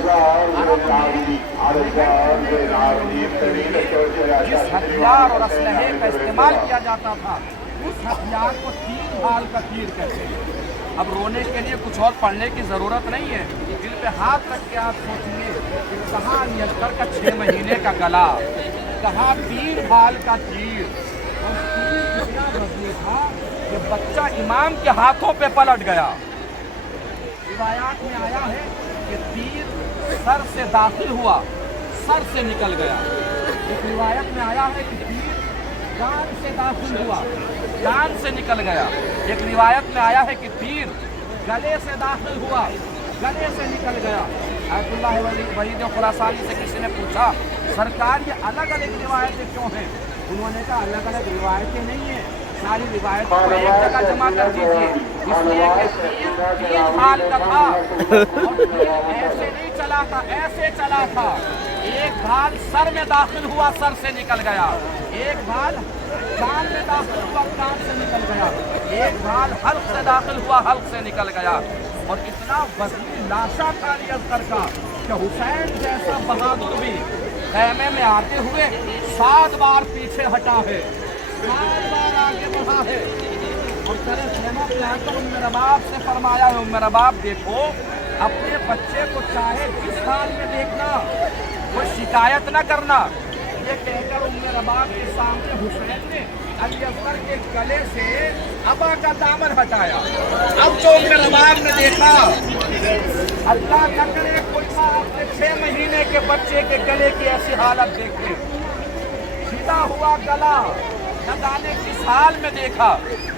जिस हथियार और असलहे का इस्तेमाल किया जाता था उस हथियार को 3 भाल का तीर कहते हैं। अब रोने के लिए कुछ और पढ़ने की ज़रूरत नहीं है, दिल पे हाथ रख के आप सोचिए कि कहाँ अलियसगर का 6 महीने का गला, कहाँ 3 भाल का तीर, और तीर इतना वज़नी था कि बच्चा इमाम के हाथों पे पलट गया। रिवायात में आया है कि तीर सर से दाखिल हुआ, सर से निकल गया। एक रिवायत में आया है कि तीर कान से दाखिल हुआ, कान से निकल गया। एक रिवायत में आया है कि तीर गले से दाखिल हुआ, गले से निकल गया। आयतुल्लाह वहीद खुरासानी से किसी ने पूछा, सरकार ये अलग अलग रिवायतें क्यों हैं? उन्होंने कहा अलग अलग रिवायतें नहीं हैं, सारी रिवायतों को एक जगह जमा कर दीजिए, इसलिए कि तीर 3 भाल का था और तीर ऐसे नहीं चला था, ऐसे चला था। एक भाल सर में दाखिल हुआ, सर से निकल गया, एक भाल कान में दाखिल हुआ, कान से निकल गया, एक भाल हल्क से दाखिल हुआ, हल्क से निकल गया। और इतना वज़नी लाशा था अलियसगर का कि हुसैन जैसा बहादुर भी खैमे में आते हुए 7 बार पीछे हटा है, 7 बार आगे बढ़ा है। और तेरे खैमा पे आकर उम्मे रबाब से फरमाया है, उम्मे रबाब देखो अपने बच्चे को चाहे किस हाल में देखना, कोई शिकायत न करना। ये कहकर उम्मे रबाब के सामने हुसैन ने अलियसगर के गले से अबा का दामन हटाया। अब जो उम्मे रबाब ने देखा, अल्लाह न करे कोई अपने 6 महीने के बच्चे के गले की ऐसी हालत देखे, सीधा हुआ गला, न जाने किस हाल में देखा।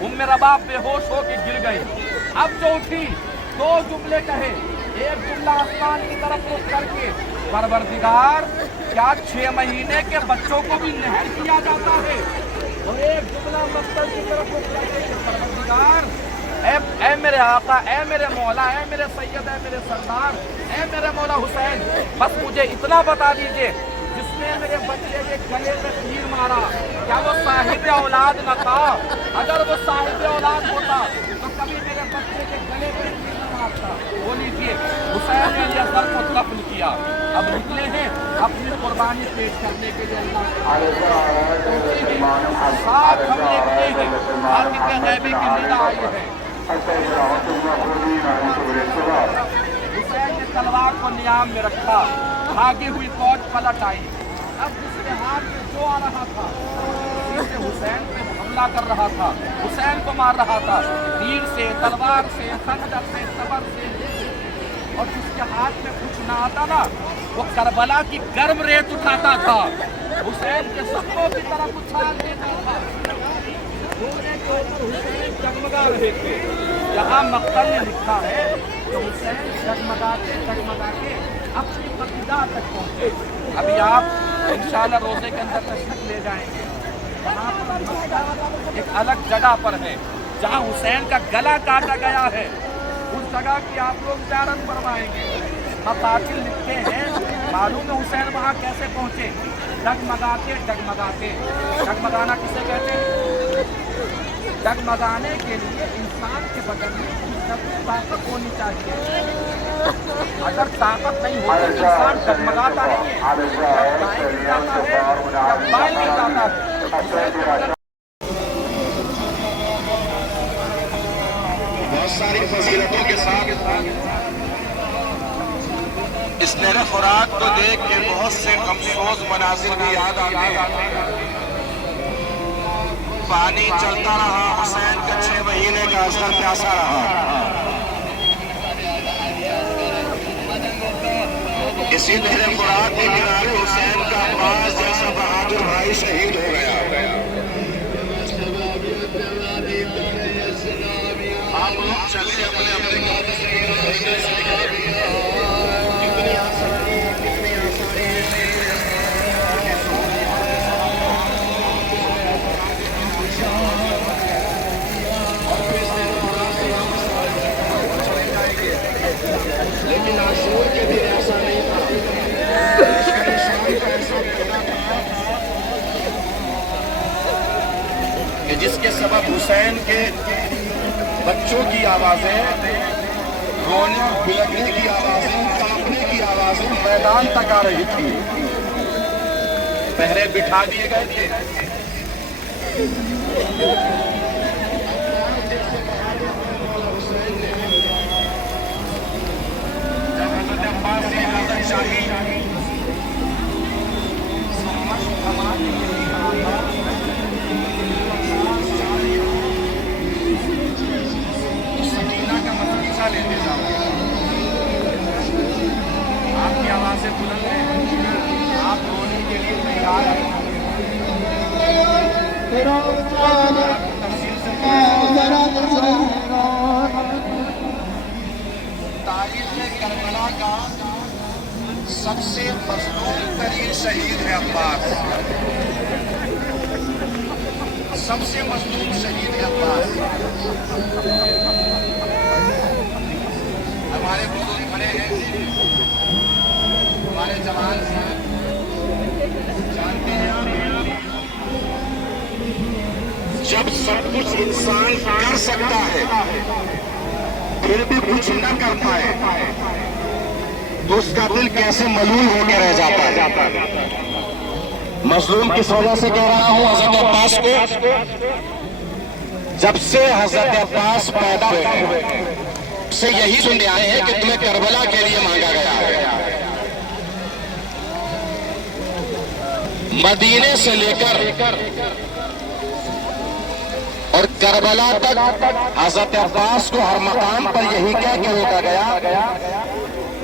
उम्मे रबाब बेहोश होकर गिर गई। अब जो उठी 2 जुमले कहे, एक जुमला आसमान की तरफ रुख करके, परवरदिगार क्या 6 महीने के बच्चों को भी नहर किया जाता है, और एक जुमला मस्तल की तरफ रुख करके, परवरदिगार ऐ मेरे आका, ऐ मेरे मौला, ऐ मेरे सैयद, ऐ मेरे सरदार, ऐ मेरे मौला हुसैन, बस मुझे इतना बता दीजिए, जिसने मेरे बच्चे के गले में तीर मारा क्या वो साहिब औलाद न था? अगर वो साहिब औलाद होता तो कभी मेरे बच्चे के गले में तीर न मारता। वो लीजिए, हुसैन ने अलियसगर को दफन किया। अब निकले हैं अपनी कुर्बानी पेश करने के लिए साथ हम देखते हैं आतिक़ गैबी की निदा आई है। हुसैन ने तलवार को नियाम में रखा, भागी हुई फौज पलट आई। अब जिसके हाथ में जो आ रहा था उसे हुसैन पे हमला कर रहा था, हुसैन को मार रहा था, तीर से, तलवार से, खंजर से, तबर से। और जिसके हाथ में कुछ ना आता ना, वो करबला की गर्म रेत उठाता था, हुसैन के सपनों की तरफ उछाल देता था। हुसैन जगमगा रहे थे। यहाँ मक्तल ने लिखा है तो हुसैन जगमगाते जगमगाते अपनी पकीदा तक पहुँचे। अभी आप इंशाअल्लाह रोज़े के अंदर तशरीफ ले जाएंगे, वहाँ पर एक अलग जगह पर है जहाँ हुसैन का गला काटा गया है, उस जगह की आप लोग ज़ियारत फरमाएंगे। मकातिल लिखते हैं, मालूम है हुसैन वहाँ कैसे पहुँचे? डगमगाते डगमगाते। डगमगाना किसे कहते हैं? डगमगाने के लिए इंसान के बदन में ताकत होनी चाहिए। अगर ताकत नहीं होती इंसान डगमगाता नहीं है, जब दाएं गिर जाता है, जब बाएं गिर जाता है। बहुत सारी फजीलतों के साथ इस नहर फुरात को देख के बहुत से कमसोज मनासिर भी याद आते हैं। पानी चलता रहा, हुसैन का 6 महीने का असर प्यासा रहा। इसी नहर फुरात के किनारे हुसैन का अब्बास जैसा शहीद हो गया। आप लोग चले अपने अपने घरों से लेकिन आशूर के दिन ऐसा नहीं था। कि जिसके सबब हुसैन के बच्चों की आवाजें, रोने बिलखने की आवाजें, कांपने की आवाजें मैदान तक आ रही थी। पहरे बिठा दिए गए थे। सकीना का मतलीसा लेते जाओ। आपकी आवाजें बुलंद हैं, आप रोने के लिए तैयार हैं। तारीख में करबला का सबसे मजलूम तरीन शहीद है अब्बास। सबसे मजलूम शहीद है अब्बास। हमारे बुजुर्ग खड़े हैं, हमारे जवान हैं, जानते हैं आप, जब सब कुछ इंसान कर सकता है फिर भी कुछ न कर पाए तो उसका दिल कैसे मलूल होकर रह जाता है। मजलूम किस वजह से कह रहा हूं हजरत अब्बास को? जब से हजरत अब्बास पैदा हुए से यही सुनते आए हैं कि तुम्हें करबला के लिए मांगा गया है। मदीने से लेकर और करबला तक हजरत अब्बास को हर मकाम पर यही कह के रोका गया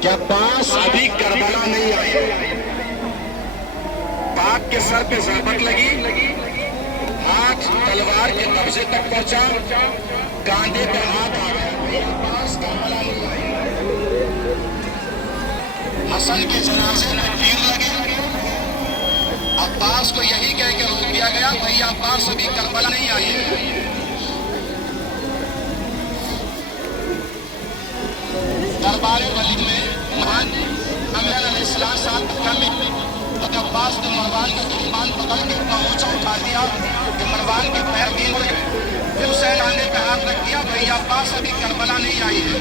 कि अब्बास अभी करबला नहीं आई। पाक के सर पे ज़रबत लगी, हाथ तलवार के कब्जे तक पहुंचा, कांधे पे हाथ आ गया, अब्बास करबला नहीं आई। हसन के जनाजे में तीर लगे, अब्बास को यही कह के रोक दिया गया, भैया अब्बास अभी करबला नहीं आई है। दरबार वली में महान अमीर अलैहिस्सलाम साथ में अब्बास ने मरवान का कुर्बान पकड़ के इतना ऊंचा उठा दिया कि मरवान के पैर गिर गए। फिर हुसैन आने पे हाथ रख दिया, भैया अब्बास अभी करबला नहीं आई है।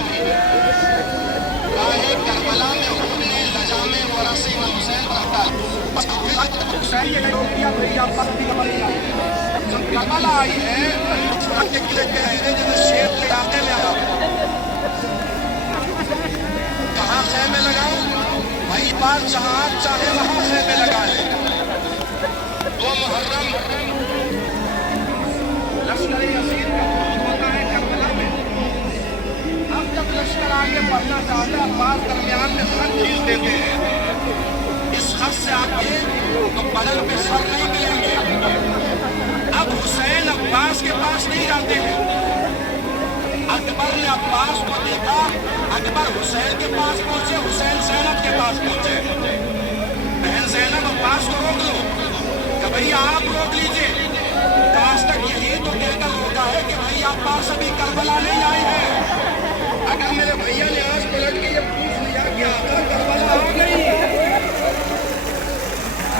काहे करबला में हुक्म लजामे वरासे में हुसैन रहता है। हुसैन ये रोक दिया, भैया अब्बास अभी करबला नहीं आई है। जब करबला आई है शेर के इलाके में आया, कहाँ खेमे लगाओ? भाई बात जहाँ चाहे वहाँ खेमे लगाए। 2 मुहर्रम लश्कर यसीर का होता है करबला में। अब जब लश्कर आगे बढ़ना चाहता है, अब्बास दरमियान में खत खींच देते हैं। इस खत से आगे तो बदल पे सर नहीं मिलेंगे। अब हुसैन अब्बास के पास नहीं जाते हैं। अकबर ने अब्बास को देखा, अकबर हुसैन के पास पहुंचे, हुसैन ज़ैनब के पास पहुंचे। बहन ज़ैनब अब्बास को रोक लो, कि भैया आप रोक लीजिए। तो आज तक यही तो कहकर रोका है कि भैया अब्बास अभी करबला नहीं आए हैं। अगर मेरे भैया ने आज पलट के ये पूछ लिया कि आका करबला आ गई,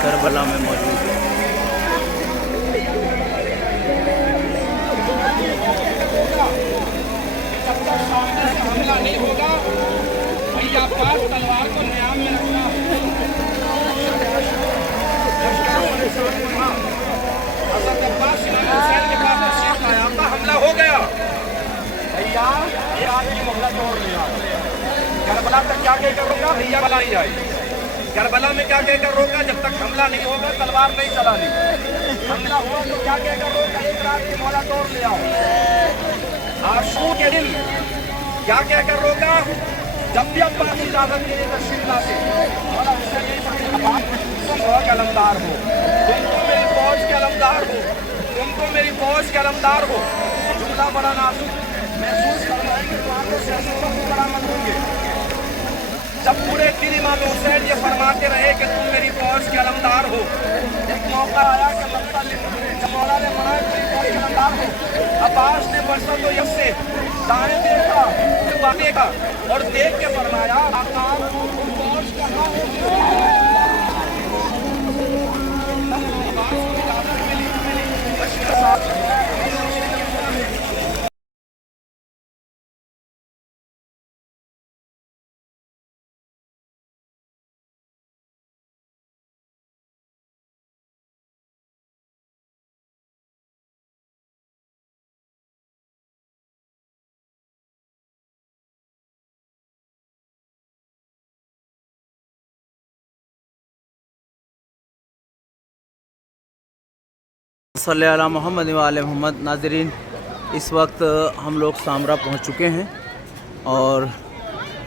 करबला में मौजूद है। हमला नहीं होगा, भैया अब्बास तलवार को न्याम में रखना। हज़रत अब्बास हुसैन के पास तशरीफ लाया, हमला हो गया। भैया ये आपकी मोहलत तोड़ लिया। करबला तक क्या कहकर रोका? भैया बला नहीं आई। करबला में क्या कहकर रोका? जब तक हमला नहीं होगा तलवार नहीं चलानी। हमला हुआ तो क्या कहकर रोका? एक रात की मोहलत तोड़ लिया। आशूर के दिन क्या कहकर रोका? जब भी अब्बास इजाजत के लिए तशरीफ लाते, बहुत कलमदार हो, तुम मेरी फौज के अलमदार हो, तुम मेरी फौज के अलमदार हो। जुमला बड़ा नाजुक महसूस फरमाएंगे तो आंखों से आंसू बरामद होंगे। जब पूरे दिन इमाम हुसैन ये फरमाते रहे कि तुम मेरी फौज के अलमदार हो, एक मौका आया कि जब मौला ने मना मेरी फौज के अलमदार हो, अब्बास ने बरसत तो यस से दाएं देखा बाने का और देख के फरमाया आका फौज कहाँ है? सल्ले अला मोहम्मद व आले मोहम्मद। नाज़रीन, इस वक्त हम लोग सामरा पहुंच चुके हैं और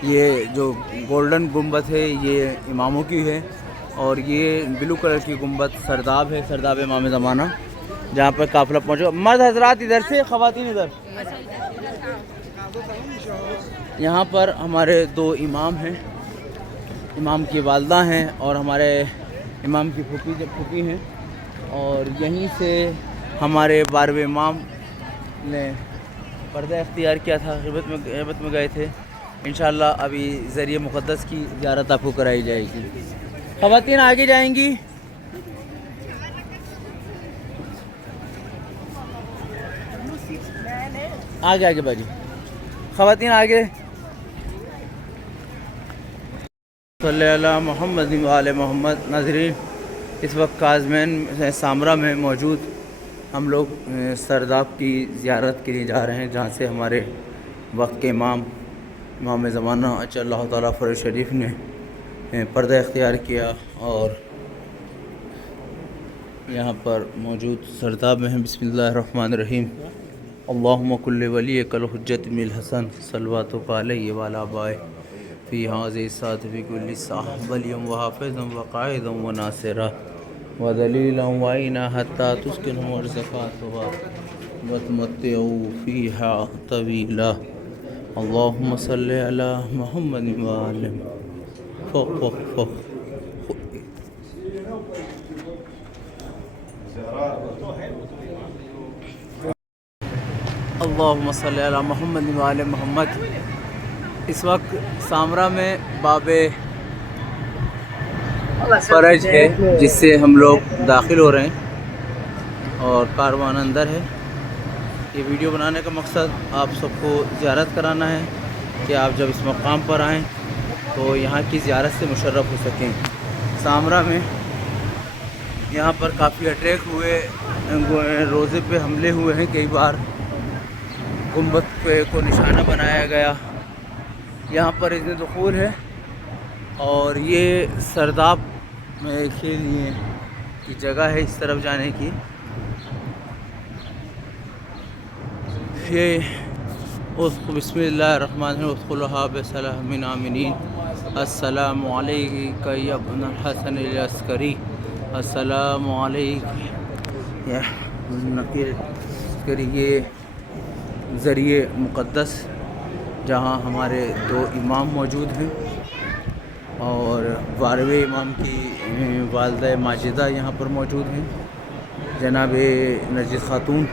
ये जो गोल्डन गुंबद है ये इमामों की है और ये ब्लू कलर की गुंबद सरदाब है, सरदाब इमाम ज़माना, जहाँ पर काफ़िला पहुँचा। मर्द हजरात इधर से, ख़वातीन इधर। यहाँ पर हमारे दो इमाम हैं, इमाम की वालदा हैं और हमारे इमाम की फूफी हैं और यहीं से हमारे 12वें इमाम ने पर्दा इख्तियार किया था, ग़िबत में गए थे। इंशाअल्लाह अभी ज़रिए मुक़द्दस की ज़ियारत आपको कराई जाएगी। ख़वातीन आगे जाएंगी। आगे आगे बाजी, ख़वातीन आगे। सल्लल्लाहु अलैहि मोहम्मद व आले मोहम्मद। नाज़रीन, इस वक्त काज़मैन सामरा में मौजूद हम लोग सरदाब की ज़ियारत के लिए जा रहे हैं, जहाँ से हमारे वक्त के इमाम ज़माना अल्लाह ताला फ़रज़ शरीफ ने पर्दा इख्तियार किया और यहाँ पर मौजूद सरदाब में हैं। बिस्मिल्लाहिर्रहमानिर्रहीम। अल्लाहुम्मा कुल्लि वलिय्यकल हुज्जत मिल हसन सल्लल्लाहु अलैहि व अला बाय फ़ी हाज़िहि साअति फ़ी कुल्लि साअह वलिय्यम व हाफ़िज़न व क़ाइदन व नासिरा व दलीलन व ऐना हत्ता तुस्किनहुम अर्ज़क़ातुहा व तुमत्तिउ फ़ीहा तवीला। अल्लाहुम्मा सल्लि अला मुहम्मद व आले अल्लाहुम्मा सल्लि अला मुहम्मद व आले मोहम्मद। इस वक्त सामरा में बाबे फ़रज है जिससे हम लोग दाखिल हो रहे हैं और कारवान अंदर है। ये वीडियो बनाने का मकसद आप सबको ज़ियारत कराना है कि आप जब इस मकाम पर आएँ तो यहाँ की ज़ियारत से मुशर्रफ हो सकें। सामरा में यहाँ पर काफ़ी अटैक हुए, रोज़े पे हमले हुए हैं, कई बार गुंबद को निशाना बनाया गया। यहाँ पर इज़्न दुखूल है और ये सरदाब के लिए की जगह है इस तरफ जाने की। ये बिस्मिल्लाहिर्रहमानिर्रहीम उद्खुलूहा बिसलामिन आमिनीन। अस्सलामु अलैका या इब्नुल हसन अल अस्करी, अस्सलामु अलैका या नकीर अस्करी। ये ज़रिए मुक़द्दस जहाँ हमारे दो इमाम मौजूद हैं और 12वें इमाम की वालदा माजिदा यहाँ पर मौजूद हैं, जनाब नरगिस खातून,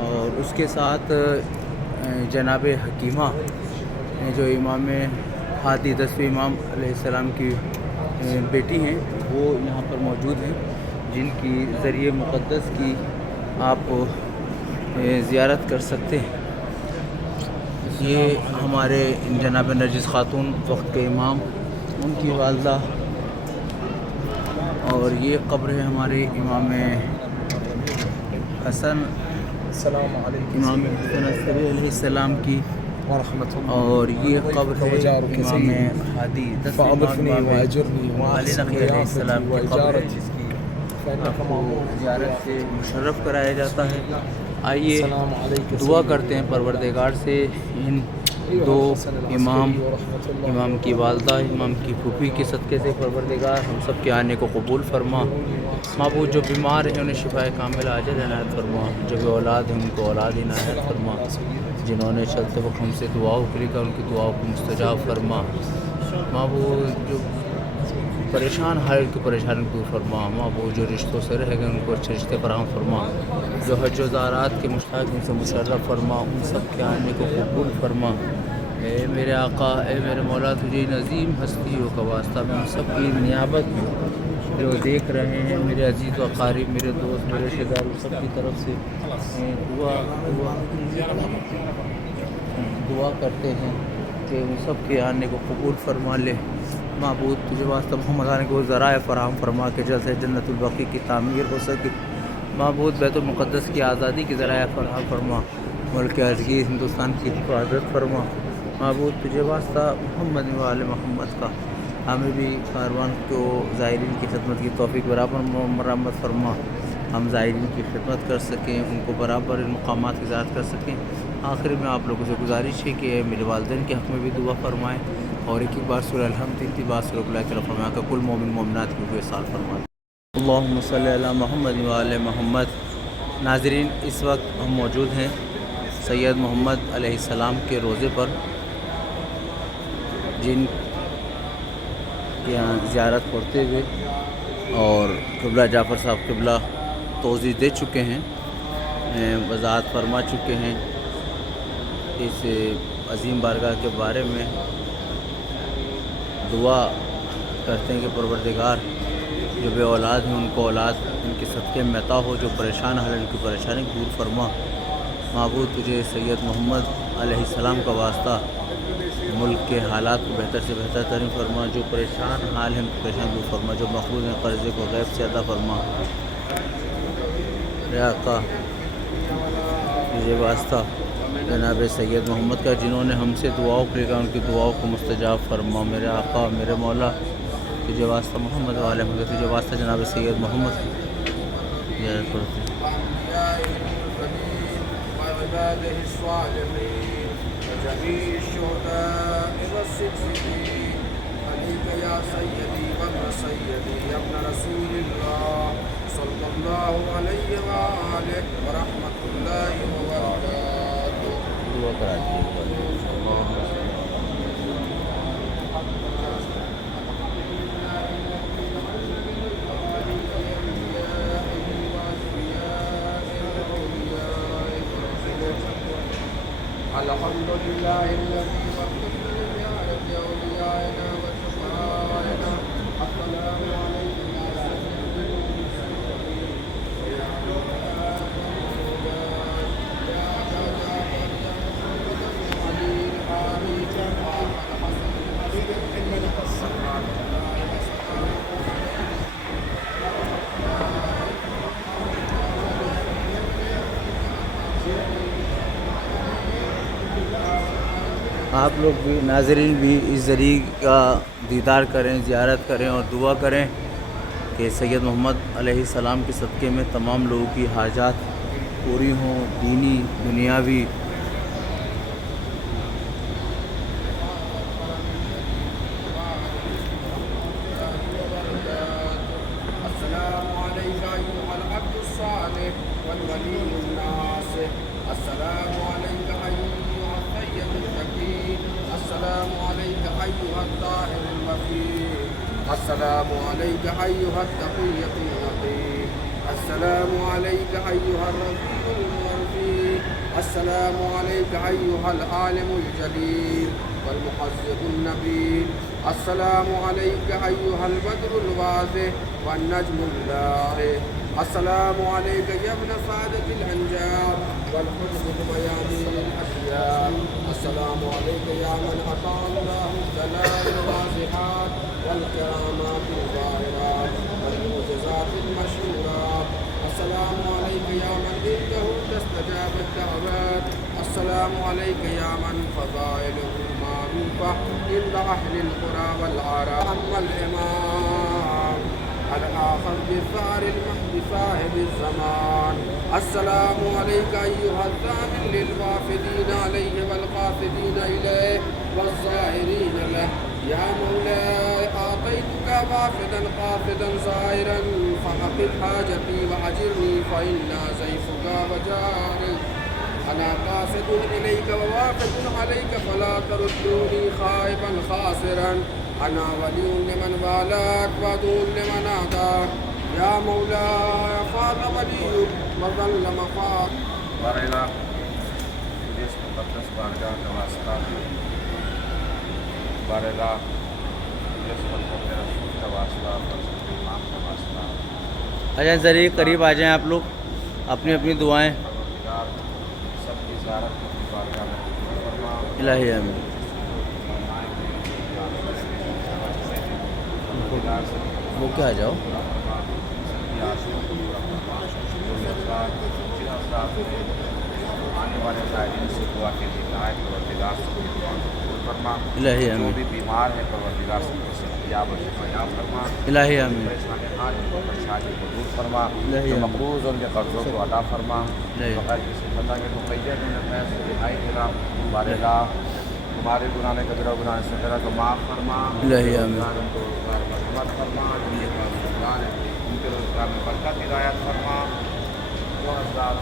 और उसके साथ जनाब हकीमा जो इमाम हादी 10वें इमाम अलैहिस्सलाम की बेटी हैं, वो यहाँ पर मौजूद हैं, जिनकी ज़रिए मुक़द्दस की आप ज़ियारत कर सकते हैं। ये हमारे जनाब नरगिस खातून वक्त के इमाम, उनकी वालदा, और ये कब्र है हमारे इमाम हसन इमाम हसन अलैहिस्सलाम की, और ये कब्र है इमाम हादी 10वें इमाम अली नक़ी अलैहिस्सलाम की कब्र है, जिसकी आपको ज़ियारत से मुशर्रफ कराया जाता है। आइए दुआ करते हैं परवरदिगार से इन دو امام کی والدہ، امام کی پھوپھی کے صدقے سے پروردگار ہم سب کے آنے کو قبول فرما۔ معبود جو بیمار ہیں انہیں شفائے کامل عاجل عنایت فرما، جو بے اولاد ہیں ان کو اولاد عنایت فرما، جنہوں نے چلتے وقت ہم سے دعاؤں کے لیے کہا ان کی دعاؤں کو مستجاب فرما۔ معبود جو پریشان حال کی پریشانی دور فرما، معبود جو رشتوں سے رہ گئے ان کو اچھے رشتے فراہم فرما، جو حج و زیارات کے مشتاق ان سے مشرف فرما، ان سب کے آنے کو قبول فرما۔ اے میرے آقا، اے میرے مولا، تجھے ان عظیم ہستیوں کا واسطہ میں ان سب کی نیابت میں جو دیکھ رہے ہیں میرے عزیز و اقارب، میرے دوست، میرے رشتہ دار، ان سب کی طرف سے دعا کرتے ہیں کہ ان سب کے آنے کو قبول فرما لے۔ معبود تجھے واسطہ محمد آنے کو ذرائع فراہم فرما کہ جلد سے جنت البقیع کی تعمیر ہو سکے۔ معبود بیت المقدس کی آزادی کی ذرائع فراہم فرما، ملک عزیز ہندوستان کی حفاظت فرما۔ معبود تجھے واسطہ محمد و آل محمد کا ہمیں بھی کاروان کو زائرین کی خدمت کی توفیق برابر مرمت فرما، ہم زائرین کی خدمت کر سکیں، ان کو برابر ان مقامات کی زیارت کر سکیں۔ آخر میں آپ لوگوں سے گزارش ہے کہ میرے والدین کے حق میں بھی دعا فرمائیں، اور ایک بار سورہ الحمد، 3 بار سورہ البقرہ فرمایا کہ کل مومن مومنات کی کوئی سال فرمائے۔ اللہم صلی علی محمد و آل محمد۔ ناظرین، اس وقت ہم موجود ہیں سید محمد علیہ السلام کے روضے پر، جن یہاں زیارت پڑھتے ہوئے اور قبلہ جعفر صاحب قبلہ توضیح دے چکے ہیں، وضاحت فرما چکے ہیں اس عظیم بارگاہ کے بارے میں۔ دعا کرتے ہیں کہ پروردگار جو بے اولاد ہیں ان کو اولاد ان کے صدقے میں عطا ہو، جو پریشان حال ان کی پریشانی دور فرما۔ معبود تجھے سید محمد علیہ السلام کا واسطہ ملک کے حالات کو بہتر سے بہتر ترین فرما، جو پریشان حال ہیں ان کو پریشان دور فرما، جو مقبوض ہیں قرضے کو غیب سے ادا فرما۔ اے آقا تجھے واسطہ جناب سید محمد کا جنہوں نے ہم سے دعاؤں کے لیے کہا ان کی دعاؤں کو مستجاب فرما۔ میرے آقا، میرے مولا، تجھے واسطہ محمد و آل محمد، تجھے واسطہ جناب سید محمد کی زیارت کرتے ہیں۔ دعا کرا دیجیے۔ الحمد لله الذي وفق لزيارة أوليائنا وشفعائنا. السلام عليكم يا آپ لوگ بھی، ناظرین بھی اس ذریعے کا دیدار کریں، زیارت کریں اور دعا کریں کہ سید محمد علیہ السلام کے صدقے میں تمام لوگوں کی حاجات پوری ہوں، دینی، دنیاوی۔ السلام عليك أيها العبد الصالح والولي الناصح. السلام عليك أيها السيد الزكي. السلام عليك أيها الطاهر الوفي. السلام عليك أيها التقية النقي. السلام عليك أيها الرفيق المرفي. السلام عليك أيها العالم الجليل والمحذر النبي. السلام عليك أيها البدر الواضح والنجم اللاهي. السلام عليك يا ابن سعادة الأنجاب والحجة بيان الأشياء. السلام عليك يا من أعطى الله الدلائل الواضحات والكرامات الظاهرات والمعجزات المشهورات. السلام عليك يا من عنده تستجاب الدعوات. السلام عليك يا من فضائله معروفة عند أهل القرى والأعراب. أما الإمام الآخر بثار المهد صاحب الزمان السلام علیکہ ایھا الضامن للوافدین علیہ والقاصدین الیہ والزائرین لہ یا مولاي أعطيتك وافدا قافدا زائرا فأقض حاجتي وأجرني فإنا ضيفك وجاري أنا قاصد إليك ووافد عليك فلا تردني خائبا خاسرا أنا ولي لمن والاك وعدو لمن عاداك يا مولاي فات وليك وظل مفات بارلا جس مقدس بارگاہ کا واسطہ بارلا جس مقدس رسول کا واسطہ امام کا واسطہ آ جائیں ذریعے قریب آ جائیں آپ لوگ اپنی اپنی دعائیں سب کی زیارت کی بارگاہ میں فرما الہی آمین وہ کیا آ جاؤ آنے والے زائرین سے دعا کے ہدایت پروردگار سب کی دعا قبول فرما الہی جو آمین بھی بیمار ہے پروردگار سب کو صحتیاب و شفایاب فرما الہی آمین پریشانی حال ان کو پریشانی کو دور فرما الہی جو آمین مقروض ان کے قرضوں کو ادا فرما الہی بغیر کسی خطا کے مقید میں نفیس سے رہائی دینا بار لا تمہارے گناہ کبیرہ گناہ صغیرہ کو معاف فرما الہی آمین ان کو مرحمت فرما جن کے پاس روزگار ہے ان کے روزگار میں برکت ہدایت فرما جو حضرات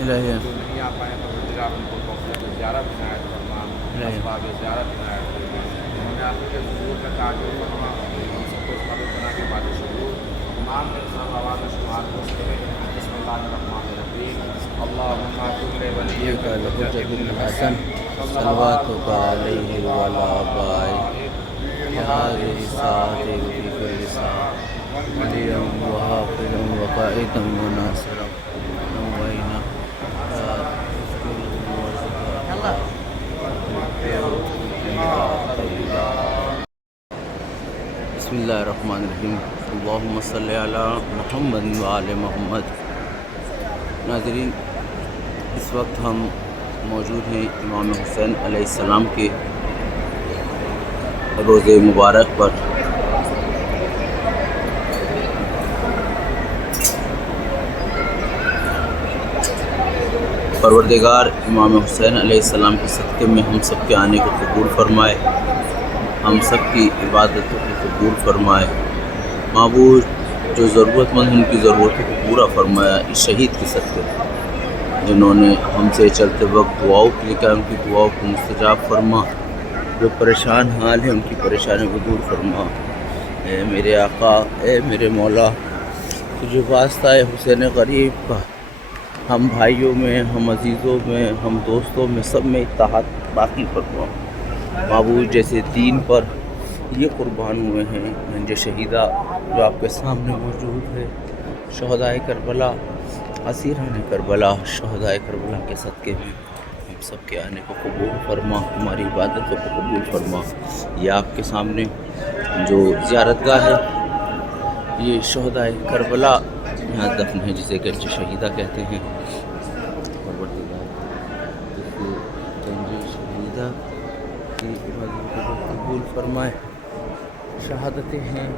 الہی جو نہیں آ پائے پروردگار ان کو توفیق زیارت عنایت فرما اسباب زیارت عنایت فرما انہوں نے آپ کے حضور کا تعجب فرما ہم سب کو ثابت بنا کے بعد شروع تمام انسان آواز شمار کو سکے بسم اللہ الرحمن الرحیم اللہم کل ولیک الحجۃ بن الحسن صلواتک علیہ وعلی آبائہ یا رسالت فی کل ساعة ولیا وحافظا وقائدا وناصرا نوینا بسم اللہ الرحمن الرحیم اللہم صلی علی محمد وعلی محمد ناظرین اس وقت ہم موجود ہیں امام حسین علیہ السلام کے روضہ مبارک پر پروردگار امام حسین علیہ السلام کے صدقے میں ہم سب کے آنے کو قبول فرمائے ہم سب کی عبادتوں کو قبول فرمائے معبود جو ضرورت مند ان کی ضرورتوں کو پورا فرمایا اس شہید کے صدقے جنہوں نے ہم سے چلتے وقت دعاؤں کے لیے کہا ان کی دعاؤں کو مستجاب فرما جو پریشان حال ہیں ان کی پریشانیوں کو دور فرما اے میرے آقا اے میرے مولا تجھے واسطہ ہے حسین غریب کا ہم بھائیوں میں ہم عزیزوں میں ہم دوستوں میں سب میں اتحاد باقی فرما معبود جیسے دین پر یہ قربان ہوئے ہیں ننج شہیدہ جو آپ کے سامنے موجود ہے شہدائے کربلا اسیران کربلا شہدائے کربلا کے صدقے میں ہم سب کے آنے کو قبول فرما ہماری عبادتوں کو قبول فرما یہ آپ کے سامنے جو زیارت گاہ ہے یہ شہدائے کربلا یہاں دفن ہے جسے گنج شہیدہ کہتے ہیں پروردگار اس گنج شہیدہ کی عبادتوں کو قبول فرمائے شہادتیں ہیں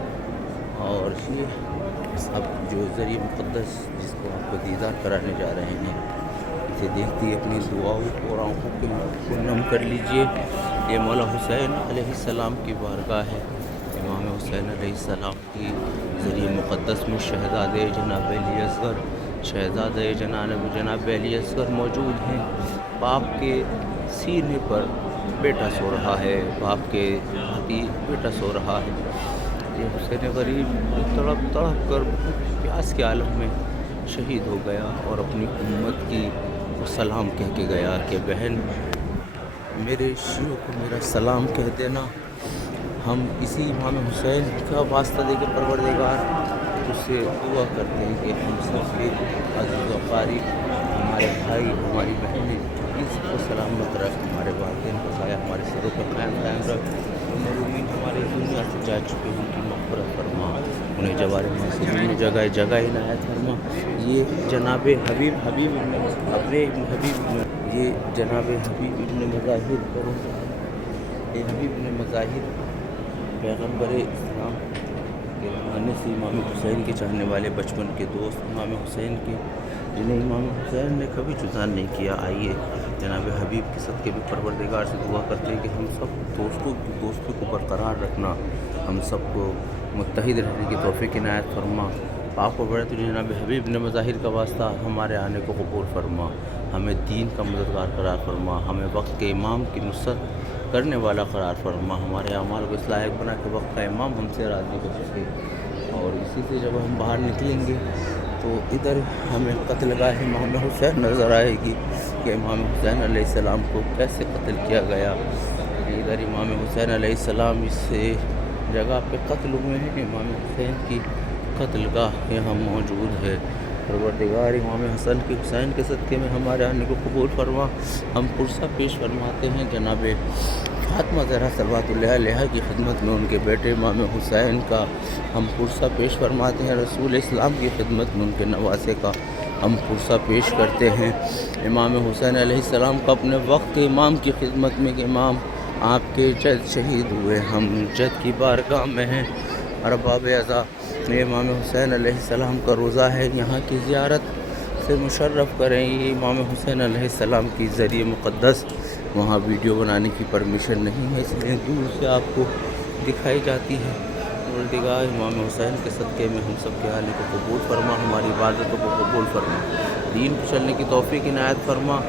اور یہ اب جو ذریعہ مقدس جس کو آپ کو دیدار کرانے جا رہے ہیں اسے دیکھتی اپنی دعاؤں اور آنکھوں کو نم کر لیجئے یہ مولا حسین علیہ السلام کی بارگاہ ہے امام حسین علیہ السلام کی ذریعہ مقدس میں شہزاد جناب علی اصغر شہزاد جناب علی اصغر موجود ہیں باپ کے سینے پر بیٹا سو رہا ہے باپ کے ہاتھی بیٹا سو رہا ہے یہ حسین غریب تڑپ تڑپ کر پیاس کے عالم میں شہید ہو گیا اور اپنی امت کی سلام کہہ کے گیا کہ بہن میرے شیعوں کو میرا سلام کہہ دینا ہم اسی امام حسین کا واسطہ دے کے پروردگار اس سے دعا کرتے ہیں کہ ہم سب کے عزیز و قریب ہمارے بھائی ہماری بہنیں اس کو سلامت رکھ ہمارے والدین کو سایہ ہمارے سروں پر قائم رکھ مرحومین ہماری دنیا سے جا چکے ان کی مغفرت فرما انہیں جوار معصومین میں جگہ جگہ عنایت فرما یہ جناب حبیب ابن حبیب یہ جناب حبیب ابن مظاہر کرو یہ حبیب ابن مظاہر پیغمبر اسلام کے آنے سے امام حسین کے چاہنے والے بچپن کے دوست امام حسین کے جنہیں امام حسین نے کبھی جدا نہیں کیا، آئیے جناب حبیب کے صدقے بھی پروردگار سے دعا کرتے ہیں کہ ہم سب دوستوں کو برقرار رکھنا، ہم سب کو متحد رہنے کی توفیق عنایت فرما۔ پاک و برکت جناب حبیب نے مظاہر کا واسطہ ہمارے آنے کو قبول فرما، ہمیں دین کا مددگار قرار فرما، ہمیں وقت کے امام کی نصرت کرنے والا قرار فرما، ہمارے اعمال کو اس لائق بنا کہ وقت کا امام ہم سے راضی ہو سکے۔ اور اسی سے جب ہم باہر نکلیں گے تو ادھر ہمیں قتل گاہ امام حسین نظر آئے گی کہ امام حسین علیہ السلام کو کیسے قتل کیا گیا۔ ادھر امام حسین علیہ السلام اس جگہ پہ قتل ہوئے ہیں، امام حسین کی قتل گاہ یہاں موجود ہے۔ پروردگار امام حسین کے صدقے میں ہمارے آنے کو قبول فرما۔ ہم پرسہ پیش فرماتے ہیں جناب فاطمہ زہرا صلوات اللہ علیہا کی خدمت میں، ان کے بیٹے امام حسین کا ہم پرسہ پیش فرماتے ہیں، رسول اسلام کی خدمت میں ان کے نواسے کا ہم پرسہ پیش کرتے ہیں۔ امام حسین علیہ السلام کو اپنے وقت کے امام کی خدمت میں کہ امام آپ کے جد شہید ہوئے، ہم جد کی بارگاہ میں ہیں۔ ارباب اعضاء، یہ امام حسین علیہ السلام کا روزہ ہے، یہاں کی زیارت سے مشرف کریں۔ یہ امام حسین علیہ السلام کی ذریعہ مقدس، وہاں ویڈیو بنانے کی پرمیشن نہیں ہے، اس لیے دور سے آپ کو دکھائی جاتی ہے۔ پروردگار امام حسین کے صدقے میں ہم سب کے آنے کو قبول فرما، ہماری عبادتوں کو قبول فرما، دین پر چلنے کی توفیق عنایت فرما،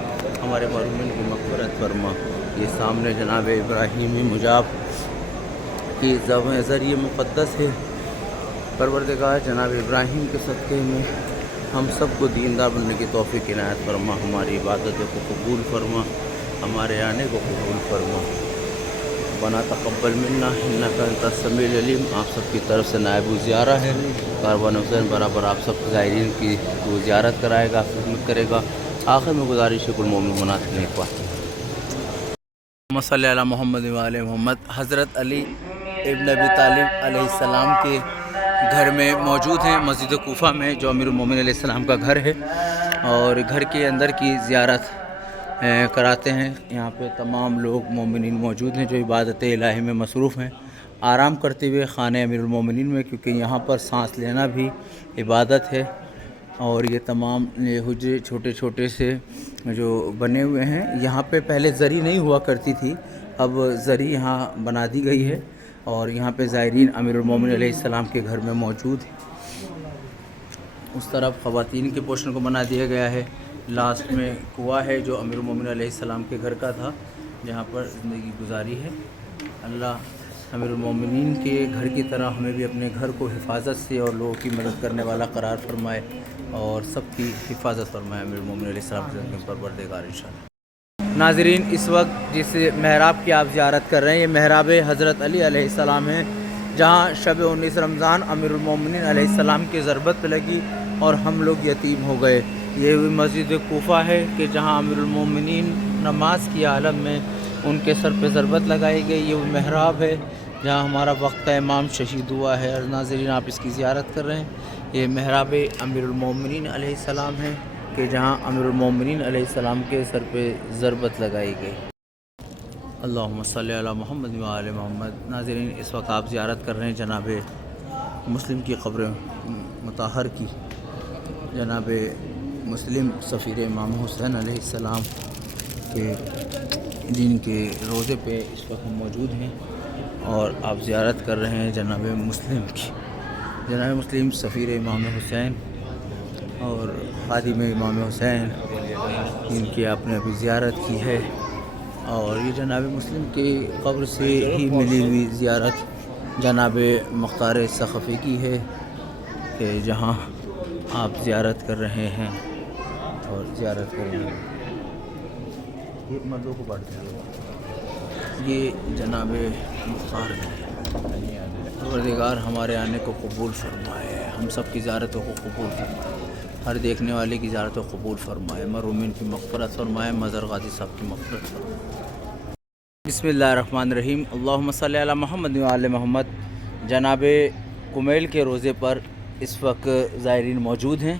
ہمارے مرحومین کی مغفرت فرما۔ یہ سامنے جناب ابراہیمی مجاب کی ذریعہ مقدس ہے، پروردگار جناب ابراہیم کے صدقے میں ہم سب کو دیندار بننے کی توفیق عنایت فرما، ہماری عبادتوں کو قبول فرما، ہمارے آنے کو قبول فرما۔ بنا تقبل منا انک انت السمیع العلیم، آپ سب کی طرف سے نائب زیارہ ہے، کاروان حسین برابر آپ سب زائرین کی وہ زیارت کرائے گا، خدمت کرے گا۔ آخر میں گزارش ہے کل مومن مناسب نیک بات۔ محمد صلی اللہ محمد وعلی محمد، حضرت علی ابن ابی طالب علیہ السلام کے گھر میں موجود ہیں، مسجد کوفہ میں، جو امیر المومنین علیہ السلام کا گھر ہے، اور گھر کے اندر کی زیارت کراتے ہیں۔ یہاں پہ تمام لوگ مومنین موجود ہیں جو عبادت الہی میں مصروف ہیں، آرام کرتے ہوئے خانہ امیر المومنین میں، کیونکہ یہاں پر سانس لینا بھی عبادت ہے۔ اور یہ تمام حجرے چھوٹے چھوٹے سے جو بنے ہوئے ہیں، یہاں پہ پہلے زری نہیں ہوا کرتی تھی، اب زری یہاں بنا دی گئی ہے، اور یہاں پہ زائرین امیر المومنین علیہ السلام کے گھر میں موجود ہیں۔ اس طرف خواتین کے پورشن کو بنا دیا گیا ہے، لاسٹ میں کنواں ہے جو امیر المومنین علیہ السلام کے گھر کا تھا، جہاں پر زندگی گزاری ہے۔ اللہ امیر المومنین کے گھر کی طرح ہمیں بھی اپنے گھر کو حفاظت سے اور لوگوں کی مدد کرنے والا قرار فرمائے، اور سب کی حفاظت فرمائے امیر المومنین علیہ السلام کے پروردگار انشاءاللہ۔ ناظرین، اس وقت جس محراب کی آپ زیارت کر رہے ہیں، یہ محراب حضرت علی علیہ السلام ہے، جہاں شب 19 رمضان امیر المومنین علیہ السلام کی ضربت پہ لگی اور ہم لوگ یتیم ہو گئے۔ یہ مسجد کوفہ ہے کہ جہاں امیر المومنین نماز کی حالت میں ان کے سر پہ ضربت لگائی گئی۔ یہ وہ محراب ہے جہاں ہمارا وقت کا امام شہید ہوا ہے، اور ناظرین آپ اس کی زیارت کر رہے ہیں۔ یہ محراب امیر المومنین علیہ السلام ہے کہ جہاں امیر المومنین علیہ السلام کے سر پہ ضربت لگائی گئی۔ اللہم صلی علی محمد وعلی محمد۔ ناظرین، اس وقت آپ زیارت کر رہے ہیں جناب مسلم کی قبر مطہر کی، جناب مسلم سفیر امام حسین علیہ السلام کے دین کے روزے پہ اس وقت ہم موجود ہیں، اور آپ زیارت کر رہے ہیں جناب مسلم کی، جناب مسلم سفیر امام حسین اور خادم امام حسین، ان کی آپ نے ابھی زیارت کی ہے۔ اور یہ جناب مسلم کی قبر سے ہی ملی ہوئی زیارت جناب مختار ثقفی کی ہے کہ جہاں آپ زیارت کر رہے ہیں اور زیارت کر رہے ہیں۔ یہ مردوں کو بڑھتے ہیں، یہ جناب مختار ہے۔ پروردگار ہمارے آنے کو قبول فرمائے، ہم سب کی زیارتوں کو قبول فرمائے، ہر دیکھنے والے کی زیارتوں کو قبول فرمائے، مرحومین کی مغفرت فرمائے، مظہر غازی صاحب کی مغفرت فرمائے۔ بسم اللہ الرحمن الرحیم۔ اللہم صلی علی محمد وعلی محمد۔ جناب کمیل کے روزے پر اس وقت زائرین موجود ہیں،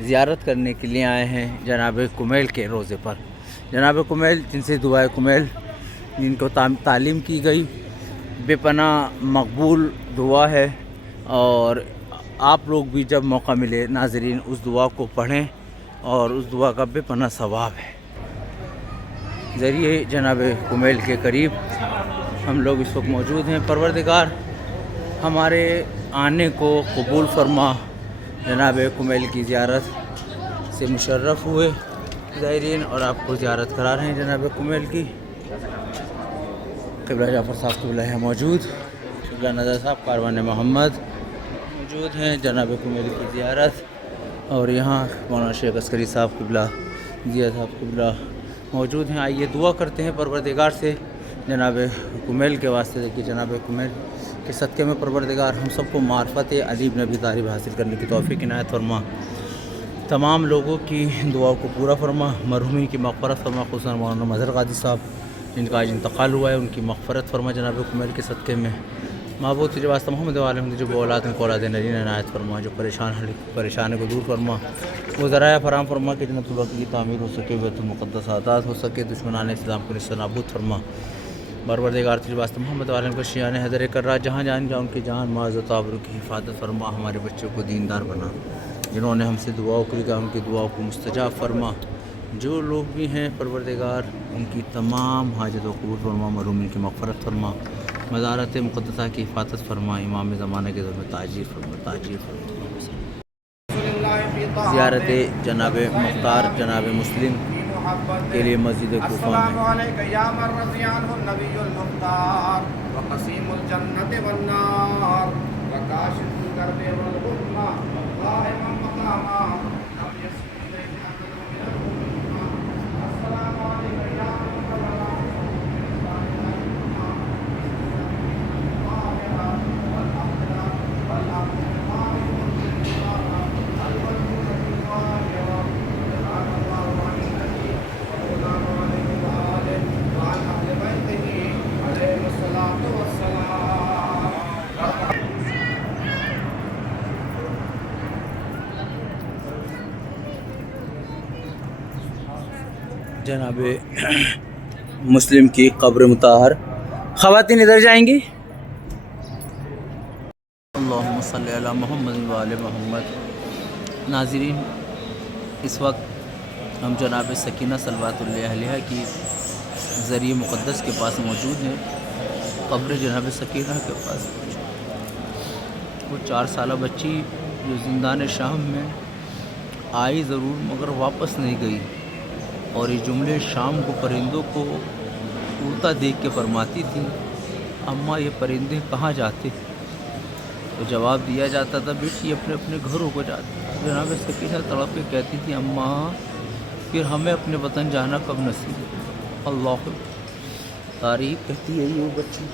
زیارت کرنے کے لیے آئے ہیں جناب کمیل کے روزے پر۔ جناب کمیل، جن سے دعائے کمیل جن کو تعلیم کی گئی، بے پناہ مقبول دعا ہے اور آپ لوگ بھی جب موقع ملے ناظرین اس دعا کو پڑھیں اور اس دعا کا بے پناہ ثواب ہے۔ ذریعے جناب کمیل کے قریب ہم لوگ اس وقت موجود ہیں۔ پروردگار ہمارے آنے کو قبول فرما، جناب کمیل کی زیارت سے مشرف ہوئے زائرین اور آپ کو زیارت کرا رہے ہیں جناب کمیل کی۔ قبلہ جعفر صاحب قبلہ ہے موجود، قبلہ نظر صاحب کاروان محمد موجود ہیں، جناب کمیل کی زیارت، اور یہاں مولانا شیخ عسکری صاحب قبلہ ضیاء صاحب قبلہ موجود ہیں۔ آئیے دعا کرتے ہیں پروردگار سے جناب کمیل کے واسطے کہ جناب کمیل کے صدقے میں پروردگار ہم سب کو معرفت علی بن ابی طالب حاصل کرنے کی توفیق عنایت فرما، تمام لوگوں کی دعاؤں کو پورا فرما، مرحومین کی مغفرت فرما، خصوصاً مولانا مظہر قادری صاحب جن کا آج انتقال ہوا ہے ان کی مغفرت فرما جناب کمیل کے صدقے میں۔ معبود تجھے واسطہ محمد عالم تجھے وہ اولاد کو اولاد نرین عنایت فرما، جو پریشان کو دور فرما، وہ ذرائع فراہم فرما کہ جنت البقیع کی تعمیر ہو سکے، بیت المقدس آزاد ہو سکے، دشمنان اسلام کو نصف نابود فرما۔ پروردگار تجھے واسطہ محمد عالم کو شیان حیدر کررا جہاں جان جا ان کی جان معاذ و تعبر کی حفاظت فرما، ہمارے بچوں کو دیندار بنا، جنہوں نے ہم سے دعاؤں کی ان کی دعاؤں کو مستجاب فرما، جو لوگ بھی ہیں پروردگار ان کی تمام حاجت و قبول فرما، مرحومین کی مغفرت فرما، مزارت مقدسہ کی حفاظت فرما، امام زمانہ کے دور میں تاجیر فرما۔ زیارت جناب مختار جناب مسلم کے لیے مسجد کوفہ السلام میں علیکم یا من رضی عنہ النبی المختار وقسیم الجنت والنار وکاشف الکرب والغمہ قائما مقاما اب یسیر الیک احمد من الغمہ۔ السلام علیکم یا من جناب مسلم کی قبر مطہر۔ خواتین ادھر جائیں گی۔ اللہم صلی علی محمد و آل محمد۔ ناظرین اس وقت ہم جناب سکینہ صلوات اللہ علیہا کی ذریعہ مقدس کے پاس موجود ہیں، قبر جناب سکینہ کے پاس موجود۔ وہ 4 سالہ بچی جو زندان شام میں آئی ضرور مگر واپس نہیں گئی، اور یہ جملے شام کو پرندوں کو اڑتا دیکھ کے فرماتی تھی، اماں یہ پرندے کہاں جاتے؟ تو جواب دیا جاتا تھا بیٹی اپنے اپنے گھروں کو جاتے۔ جناب سکینہ تڑپ کے کہتی تھی اماں پھر ہمیں اپنے وطن جانا کب نصیب ہے؟ اللہ تاریخ کہتی ہے یہ بچی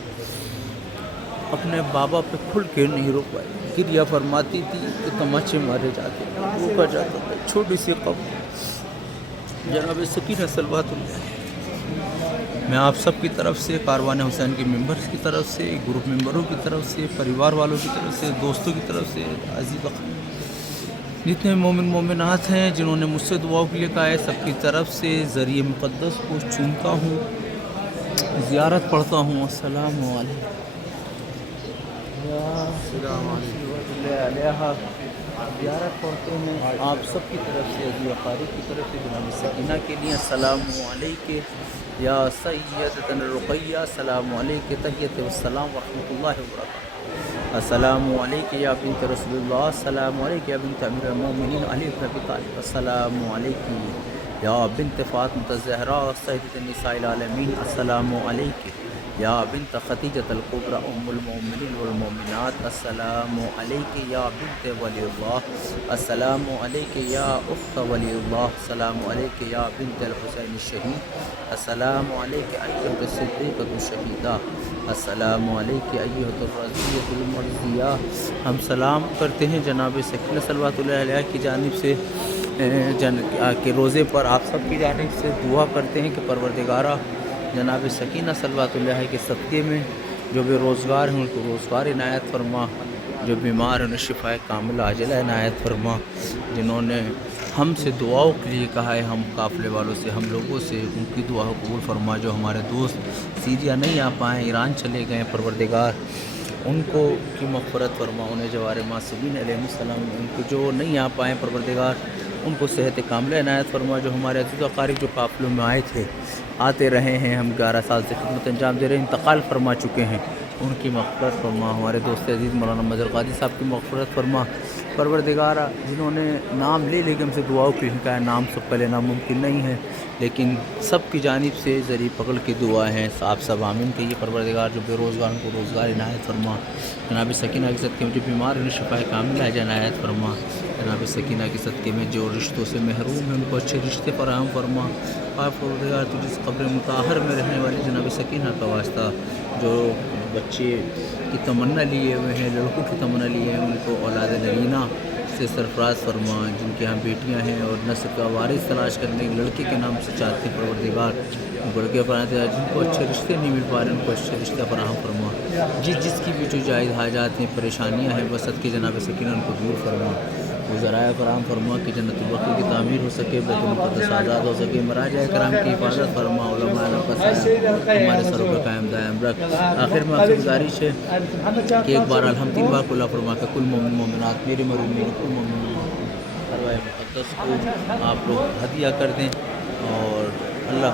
اپنے بابا پہ کھل کے نہیں رو پائی، گریہ فرماتی تھی کہ تماچے مارے جاتے، روکا جاتا تھا، چھوٹی سی قبر جناب سکینہ صلوات اللہ۔ میں آپ سب کی طرف سے، کاروان حسین کے ممبرز کی طرف سے، گروپ ممبروں کی طرف سے، پریوار والوں کی طرف سے، دوستوں کی طرف سے، عزیز جتنے مومن مومنات ہیں جنہوں نے مجھ سے دعاؤں کے لیے کہا ہے، سب کی طرف سے ذریعہ مقدس کو چومتا ہوں، زیارت پڑھتا ہوں۔ السلام علیکم زیارت پڑھتے ہیں آپ سب کی طرف سے، عزیز اقارب کی طرف سے جناب سکینہ کے لیے۔ السلام علیکم یا سیدتنا رقیہ، السلام علیکم تحیت والسلام ورحمۃ اللہ وبرکاتہ۔ السلام علیکم یا بنت رسول اللہ، السلام علیکم یا بنت امیر المومنین علی بن ابی طالب، السلام علیکم یا بنت فاطمہ الزہراء سیدۃ النساء العالمین، السلام علیکم یا بنت خدیجۃ الکبریٰ ام المؤمنین والمؤمنات، السلام علیکم یا بنت ولی اللہ، السلام علیکم یا اخت ولی اللہ، السلام علیکم یا بنت الحسین الشہید، السلام علیکم ایھا الصدیقۃ الشہیدہ، السلام علیکم ایھا الرضیۃ المرضیہ۔ ہم سلام کرتے ہیں جناب سکینہ صلوات اللہ علیہا کی جانب سے، کے روزے پر آپ سب کی جانب سے دعا کرتے ہیں کہ پروردگارہ جناب سکینہ صلوات اللہ کے صدقے میں جو بے روزگار ہیں ان کو روزگار عنایت فرما، جو بیمار ہیں انہیں شفائے کاملہ عاجلہ عنایت فرما، جنہوں نے ہم سے دعاؤں کے لیے کہا ہے، ہم قافلے والوں سے، ہم لوگوں سے، ان کی دعا قبول فرما۔ جو ہمارے دوست سیریا نہیں آ پائیں، ایران چلے گئے، پروردگار ان کو کی مغفرت فرما، انہیں جوار معصومین علیہ السلام ان کو جو نہیں آ پائیں پروردگار ان کو صحت کاملہ عنایت فرما، جو ہمارے عزیز و اقارب جو قافلوں میں آئے تھے آتے رہے ہیں، ہم 11 سال سے خدمت انجام دے رہے ہیں، انتقال فرما چکے ہیں، ان کی مغفرت فرما، ہمارے دوست عزیز مولانا مظہر قادری صاحب کی مغفرت فرما پروردگار، جنہوں نے نام لے کے ہم سے دعاؤں کی کا نام سب پہلے ناممکن نہیں ہے، لیکن سب کی جانب سے ذریعہ پکڑ کی دعا ہیں، آپ سب آمین کہیے۔ پروردگار جو بے روزگار کو روزگار عنایت فرما، جناب سکینہ کے صدقے میں جو بیمار ہیں شفا کاملہ عنایت فرما، جناب سکینہ کے صدقے میں جو رشتوں سے محروم ہیں ان کو اچھے رشتے فراہم فرما، اور پروردگار تو جس قبر مطہر میں رہنے والی جناب سکینہ کا واسطہ جو بچے کی تمنا لیے ہوئے ہیں، لڑکوں کی تمنا لیے ہیں، ان کو اولاد نرینہ سے سرفراز فرما، جن کے ہاں بیٹیاں ہیں اور نسل کا وارث تلاش کرنے لڑکے کے نام سے چاہتے ہیں پروردگار، لڑکے فراہم، جن کو اچھے رشتے نہیں مل پا رہے ان کو اچھے رشتے فراہم فرما، جس کی بھی جو جائز حاجات ہیں پریشانیاں ہیں وسط کے جناب سکینہ ان کو دور فرما، وہ ذرائع فراہم فرما کہ جنت البقیع کی تعمیر ہو سکے، بیت المقدس آزاد ہو سکے، مراجع کرام کی حفاظت فرما، علماء ہمارے سروں پہ قائم دائم رکھ۔ آخر میں آپ سے گزارش ہے کہ ایک بار الحمدللہ کلا فرما کا کل مومن مومنات میرے مرحوم کل مومن ارواح مقدس کو آپ لوگ ہدیہ کر دیں، اور اللہ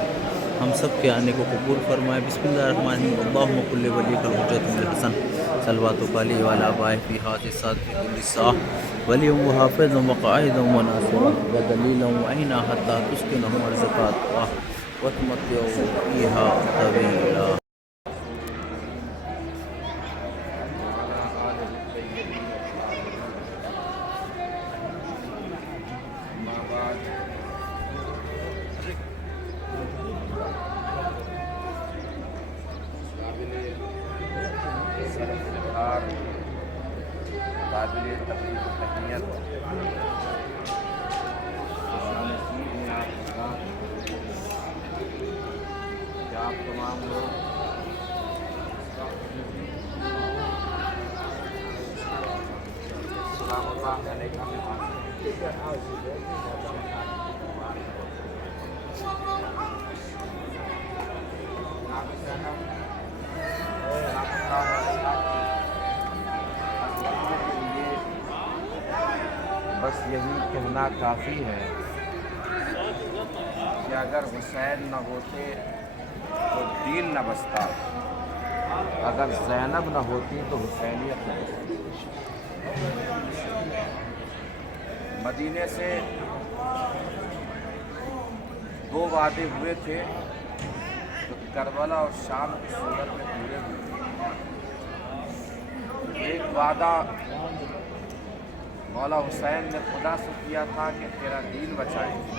ہم سب کے آنے کو قبول فرمائے۔ بسم اللہ الرحمن الرحیم، اللہم کل ولیک الحجۃ الحسن صلوات علیہ وعلی آبائہ فی ھذہ الساعۃ فی کل ساعۃ ولی وحافظ وقائد وناصر ودلیل وعینا حتی تسکنہ ارضک وتمتع فیہا طویلا۔ قابل تقریب و تحیت کیا آپ تمام لوگ السلام اللہ علیکم بس یہی کہنا کافی ہے کہ اگر حسین نہ ہوتے تو دین نہ بستا، اگر زینب نہ ہوتی تو حسینیت نہ بستی۔ مدینے سے 2 وعدے ہوئے تھے جو کربلا اور شام کی صورت میں پورے ہوئے۔ ایک وعدہ مولا حسین نے خدا سے کیا تھا کہ تیرا دین بچائیں گے،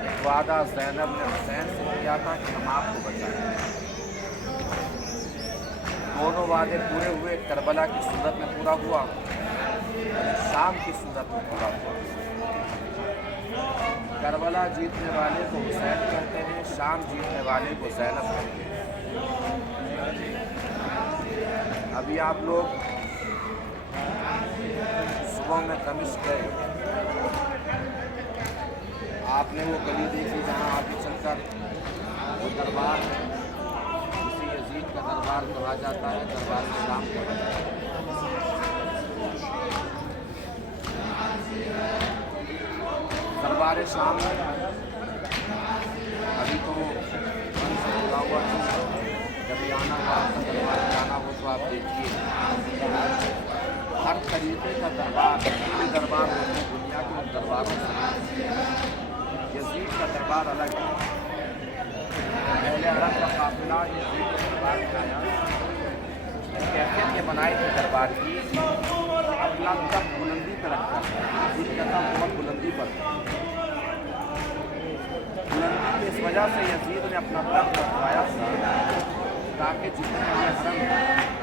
ایک وعدہ زینب نے حسین سے کیا تھا کہ ہم آپ کو بچائیں گے۔ دونوں وعدے پورے ہوئے، کربلا کی صورت میں پورا ہوا، شام کی صورت میں پورا ہوا۔ کربلا جیتنے والے کو حسین کہتے ہیں، شام جیتنے والے کو زینب کہتے ہیں۔ ابھی آپ لوگ صبح میں دمشق گئے، آپ نے وہ گلی دیکھی جہاں آگے چل کر وہ دربار ہے جسے یزید کا دربار کہا جاتا ہے، دربار شام کہا جاتا ہے۔ دربار شام ابھی تو بند سے کھلا ہوا ہے، جب آنا ہوا دربار میں آنا ہو تو آپ دیکھیے ہر طریقے کا دربار، پورے دربار ہوتے ہیں دنیا کے ان درباروں سے یزید کا دربار الگ ہے۔ اہل عرب کا قافلہ یزید کے دربار میں آیا، اس نے کیفیت یہ بنائی تھی دربار کی، اپنا تخت بلندی پہ رکھا تھا، یزید کا تخت بہت بلندی پر تھا، بلندی کی اس وجہ سے یزید نے اپنا تخت رکھوایا تھا تاکہ جتنے حسن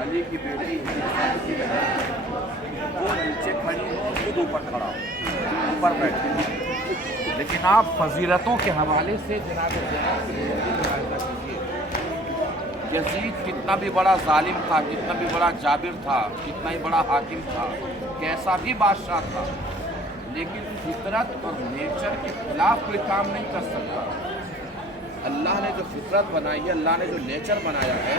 علی کی بیٹی وہ نیچے کھڑی ہو، خود اوپر کھڑا ہو، اوپر بیٹھے۔ لیکن آپ فضیلتوں کے حوالے سے جناب یزید کتنا بھی بڑا ظالم تھا، کتنا بھی بڑا جابر تھا، کتنا ہی بڑا حاکم تھا، کیسا بھی بادشاہ تھا، لیکن فطرت اور نیچر کے خلاف کوئی کام نہیں کر سکتا۔ अल्लाह ने जो फितरत बनाई है, अल्लाह ने जो नेचर बनाया है,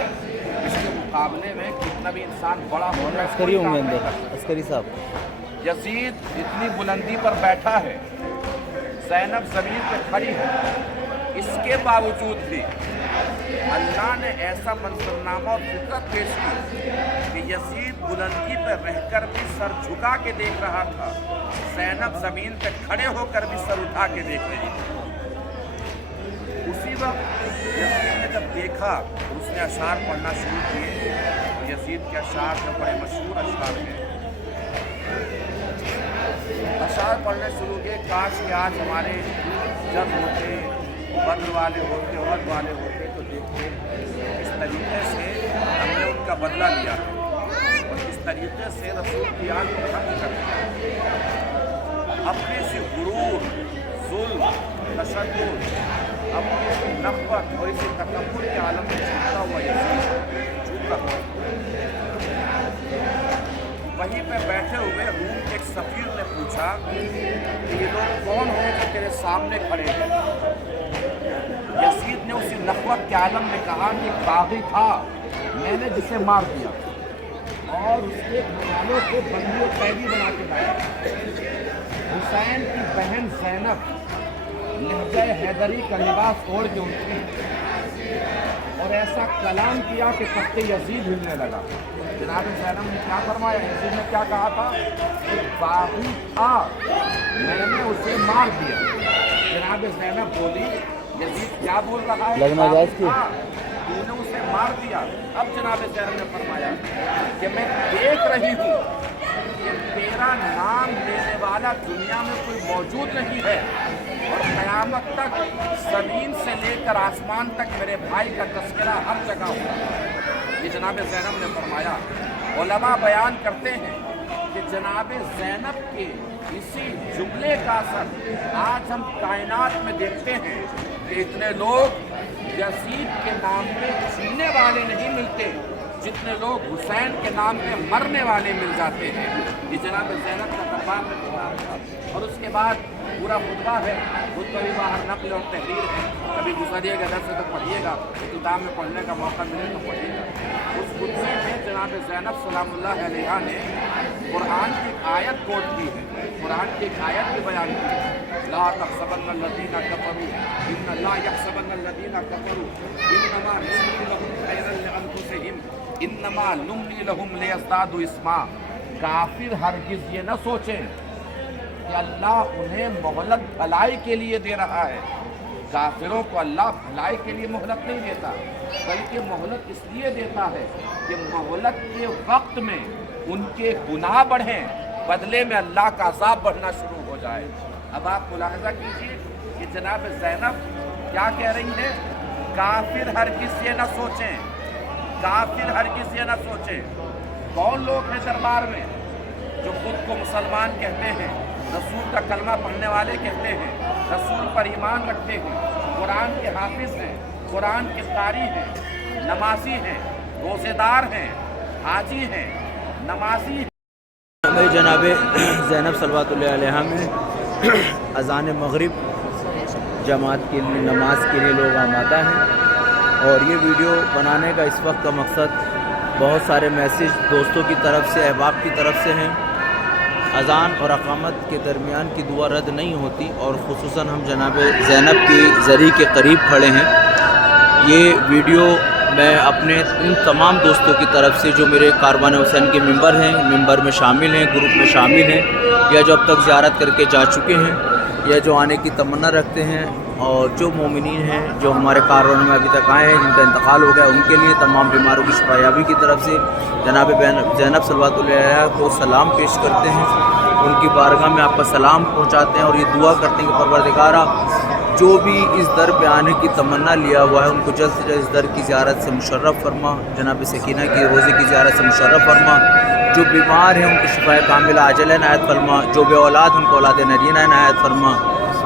इसके मुकाबले में कितना भी इंसान बड़ा हो जाए, अस्करी होंगे अंदर, अस्करी साहब। यजीद इतनी बुलंदी पर बैठा है, ज़ैनब ज़मीन पे खड़ी है, इसके बावजूद भी अल्लाह ने ऐसा मंजरनामा और फितरत पेश की कि यजीद बुलंदी पर रहकर भी सर झुका के देख रहा था, ज़ैनब ज़मीन पे खड़े होकर भी सर उठा के देख रही थी। उसी वक्त यजीद ने जब देखा तो उसने अशार पढ़ना शुरू किए। तो यजीद के अशार जो बड़े मशहूर अशार हैं, अशार पढ़ने शुरू किए, काश कि आज हमारे जब होते, बद्र वाले होते, उहद वाले होते तो देखते इस तरीके से हमने उनका बदला लिया और इस तरीके से रसूल की आग को खत्म कर दिया। अपने से गुरूर, जुल्म, तशद्दुद, अपनी इसी नफ़रत और इसी तकब्बुर के आलम में झुकता हुआ यजीद झुक रहा। वहीं पे बैठे हुए रूम के एक सफ़ीर ने पूछा कि ये लोग कौन हैं जो तेरे सामने खड़े हैं। यजीद ने उसी नफ़रत के आलम में कहा कि बागी था, मैंने जिसे मार दिया और उसके घरवालों को बंदी और कैदी बना के लाया। हुसैन की बहन ज़ैनब लहजा हैदरी का लिबास ओढ़ के उठी और ऐसा कलाम किया कि तख्ते यजीद हिलने लगा। जनाब ज़ैनब ने क्या फरमाया, यजीद ने क्या कहा था कि बागी था, मैंने उसे मार दिया। जनाब ज़ैनब बोली, यजीद क्या बोल रहा है, तूने उसे मार दिया। अब जनाब ज़ैनब ने फरमाया कि मैं देख रही हूँ कि तेरा नाम लेने वाला दुनिया में कोई मौजूद नहीं है और क़यामत तक ज़मीन से लेकर आसमान तक मेरे भाई का तस्करा हर जगह हुआ। ये जनाब ज़ैनब ने फरमाया। उलमा बयान करते हैं कि जनाब ज़ैनब के इसी जुमले का असर आज हम कायनात में देखते हैं कि इतने लोग यजीद के नाम पे जीने वाले नहीं मिलते जितने लोग हुसैन के नाम पे मरने वाले मिल जाते हैं। ये जनाब ज़ैनब का दरबार में खुदा था। और उसके बाद पूरा खुतबा है, खुतबा भी बाहर नक़ल और तहरीर है, कभी गुज़रिएगा दर से तो पढ़िएगा, किताब में पढ़ने का मौका मिले तो पढ़िएगा। उस खुतबे में जनाब ज़ैनब सलामुल्लाह अलैहा ने कुरान की आयत कोट की है, कुरान की एक आयत भी बयान की है, ला तहसबन्न अल्लज़ीना कफ़रू इन्ना ला यहसबन्न अल्लज़ीना कफ़रू इन्नमा नुम्ली लहुम खैरन लिअन्फुसिहिम इन्नमा नुम्ली लहुम लियज़दादू इस्मा। काफिर हरगिज़ ये न सोचें कि अल्लाह उन्हें मोहलत भलाई के लिए दे रहा है। काफिरों को अल्लाह भलाई के लिए मोहलत नहीं देता, बल्कि मोहलत इसलिए देता है कि मोहलत के वक्त में उनके गुनाह बढ़ें, बदले में अल्लाह का अज़ाब बढ़ना शुरू हो जाए। अब आप मुलाहजा कीजिए कि जनाब ज़ैनब क्या कह रही है, काफिर हरगिज़ ये न सोचें, काफिर हरगिज़ ये न सोचें। कौन लोग हैं दरबार में जो खुद को मुसलमान कहते हैं, रसूल का कलमा पढ़ने वाले कहते हैं, रसूल पर ईमान रखते हैं, कुरान के हाफिज़ हैं, कुरान के कारी हैं, नमाजी हैं, रोज़ेदार हैं, हाजी हैं, नमाजी हैं। जनाब ज़ैनब सल्लल्लाहु अलैहा में अज़ान मग़रिब जमात के लिए, नमाज के लिए लोग आमादा हैं। और ये वीडियो बनाने का इस वक्त का मकसद बहुत सारे मैसेज दोस्तों की तरफ से, अहबाब की तरफ से हैं। अज़ान और अक़ामत के दरमियान की दुआ रद्द नहीं होती और ख़ुसूसन हम जनाब ज़ैनब की ज़री के करीब खड़े हैं। ये वीडियो मैं अपने उन तमाम दोस्तों की तरफ से जो मेरे कारवान हुसैन के मेंबर हैं, मेंबर में शामिल हैं, ग्रुप में शामिल हैं, या जो अब तक ज़ियारत करके जा चुके हैं, या जो आने की तमन्ना रखते हैं, और जो मोमिनीन हैं जो हमारे कारवान में अभी तक आए हैं, जिनका इंतकाल हो गया, उनके लिए तमाम बीमारों की शिफायाबी की तरफ से जनाब ज़ैनब सल्लल्लाहु अलैहा को सलाम पेश करते हैं, उनकी बारगाह में आपका सलाम पहुँचाते हैं और ये दुआ करते हैं कि परवरदिगारा जो भी इस दर पे आने की तमन्ना लिया हुआ है उनको जल्द से जल्द इस दर की ज़ियारत से मुशर्रफ फरमा, जनाब सकीना की रोज़े की ज़ियारत से मुशर्रफ फरमा, जो बीमार हैं उनको शिफाए कामिला आजल नायत फरमा, जो बे औलाद उनको औलाद नरीना नायत फरमा,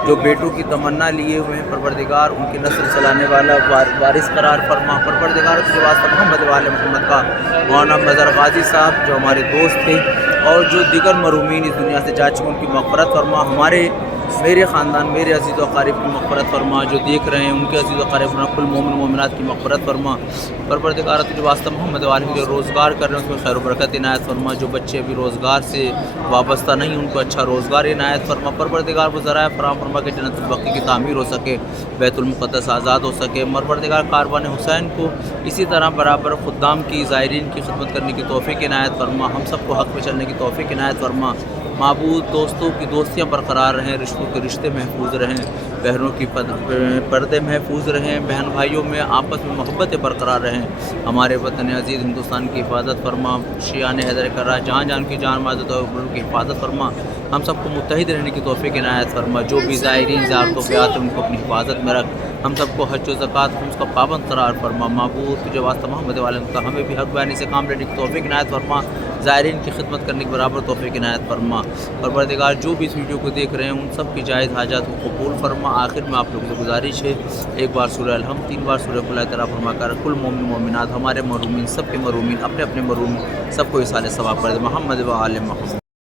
जो बेटों की तमन्ना लिए हुए हैं परवरदिगार उनकी नस्ल चलाने वाला वारिस करार फरमा। परवरदिगार के वास्ते मोहम्मद वाले मोहम्मद का मौलाना मज़हर गाज़ी साहब जो हमारे दोस्त थे और जो दीगर मरूमीन इस दुनिया से जा चुके उनकी मग़फ़िरत फरमा। हमारे میرے خاندان میرے عزیز و اقارب کی مغفرت فرما، جو دیکھ رہے ہیں ان کے عزیز و اقارب فرما، کل مومن مومنات کی مغفرت فرما۔ پروردگار تو جو واسطہ محمد والے جو روزگار کر رہے ہیں اس میں خیر و برکت عنایت فرما، جو بچے ابھی روزگار سے وابستہ نہیں ان کو اچھا روزگار عنایت فرما۔ پروردگار وہ ذرائع فراہم فرما کہ جنت البقیع کی تعمیر ہو سکے، بیت المقدس آزاد ہو سکے۔ پروردگار کاروان حسین کو اسی طرح برابر خدام کی زائرین کی خدمت کرنے کی توفیق عنایت فرما، ہم سب کو حق پہ چلنے کی توفیق عنایت فرما۔ معبود دوستوں کی دوستیاں برقرار رہیں، رشتوں کے رشتے محفوظ رہیں، بہنوں کی پردے محفوظ رہیں، بہن بھائیوں میں آپس میں محبتیں برقرار رہیں۔ ہمارے وطن عزیز ہندوستان کی حفاظت فرما، شیعان حیدر کرہ جہاں جان کی جان مازت ان کی حفاظت فرما، ہم سب کو متحد رہنے کی توفیق عنایت فرما۔ جو بھی زائرین زیارتوں پہ آتے ہیں ان کو اپنی حفاظت میں رکھ، ہم سب کو حج و زکوٰۃ خمس کا پابند قرار فرما۔ معبود تجھے واسطہ محمد والے کا ہمیں بھی حق بیانی سے کام لینے کی توفیق عنایت فرما، زائرین کی خدمت کرنے کے برابر توفیق عنایت فرما۔ پروردگار جو بھی اس ویڈیو کو دیکھ رہے ہیں ان سب کی جائز حاجات کو قبول فرما۔ آخر میں آپ لوگوں سے گزارش ہے، ایک بار سورہ الحمد، 3 بار سورہ قل اعوذ فرما کر کل مومن مومنات ہمارے محرومین سب کے محرومین اپنے اپنے محرومین سب کو اصال ثواب کر دے۔ محمد و آل محمد۔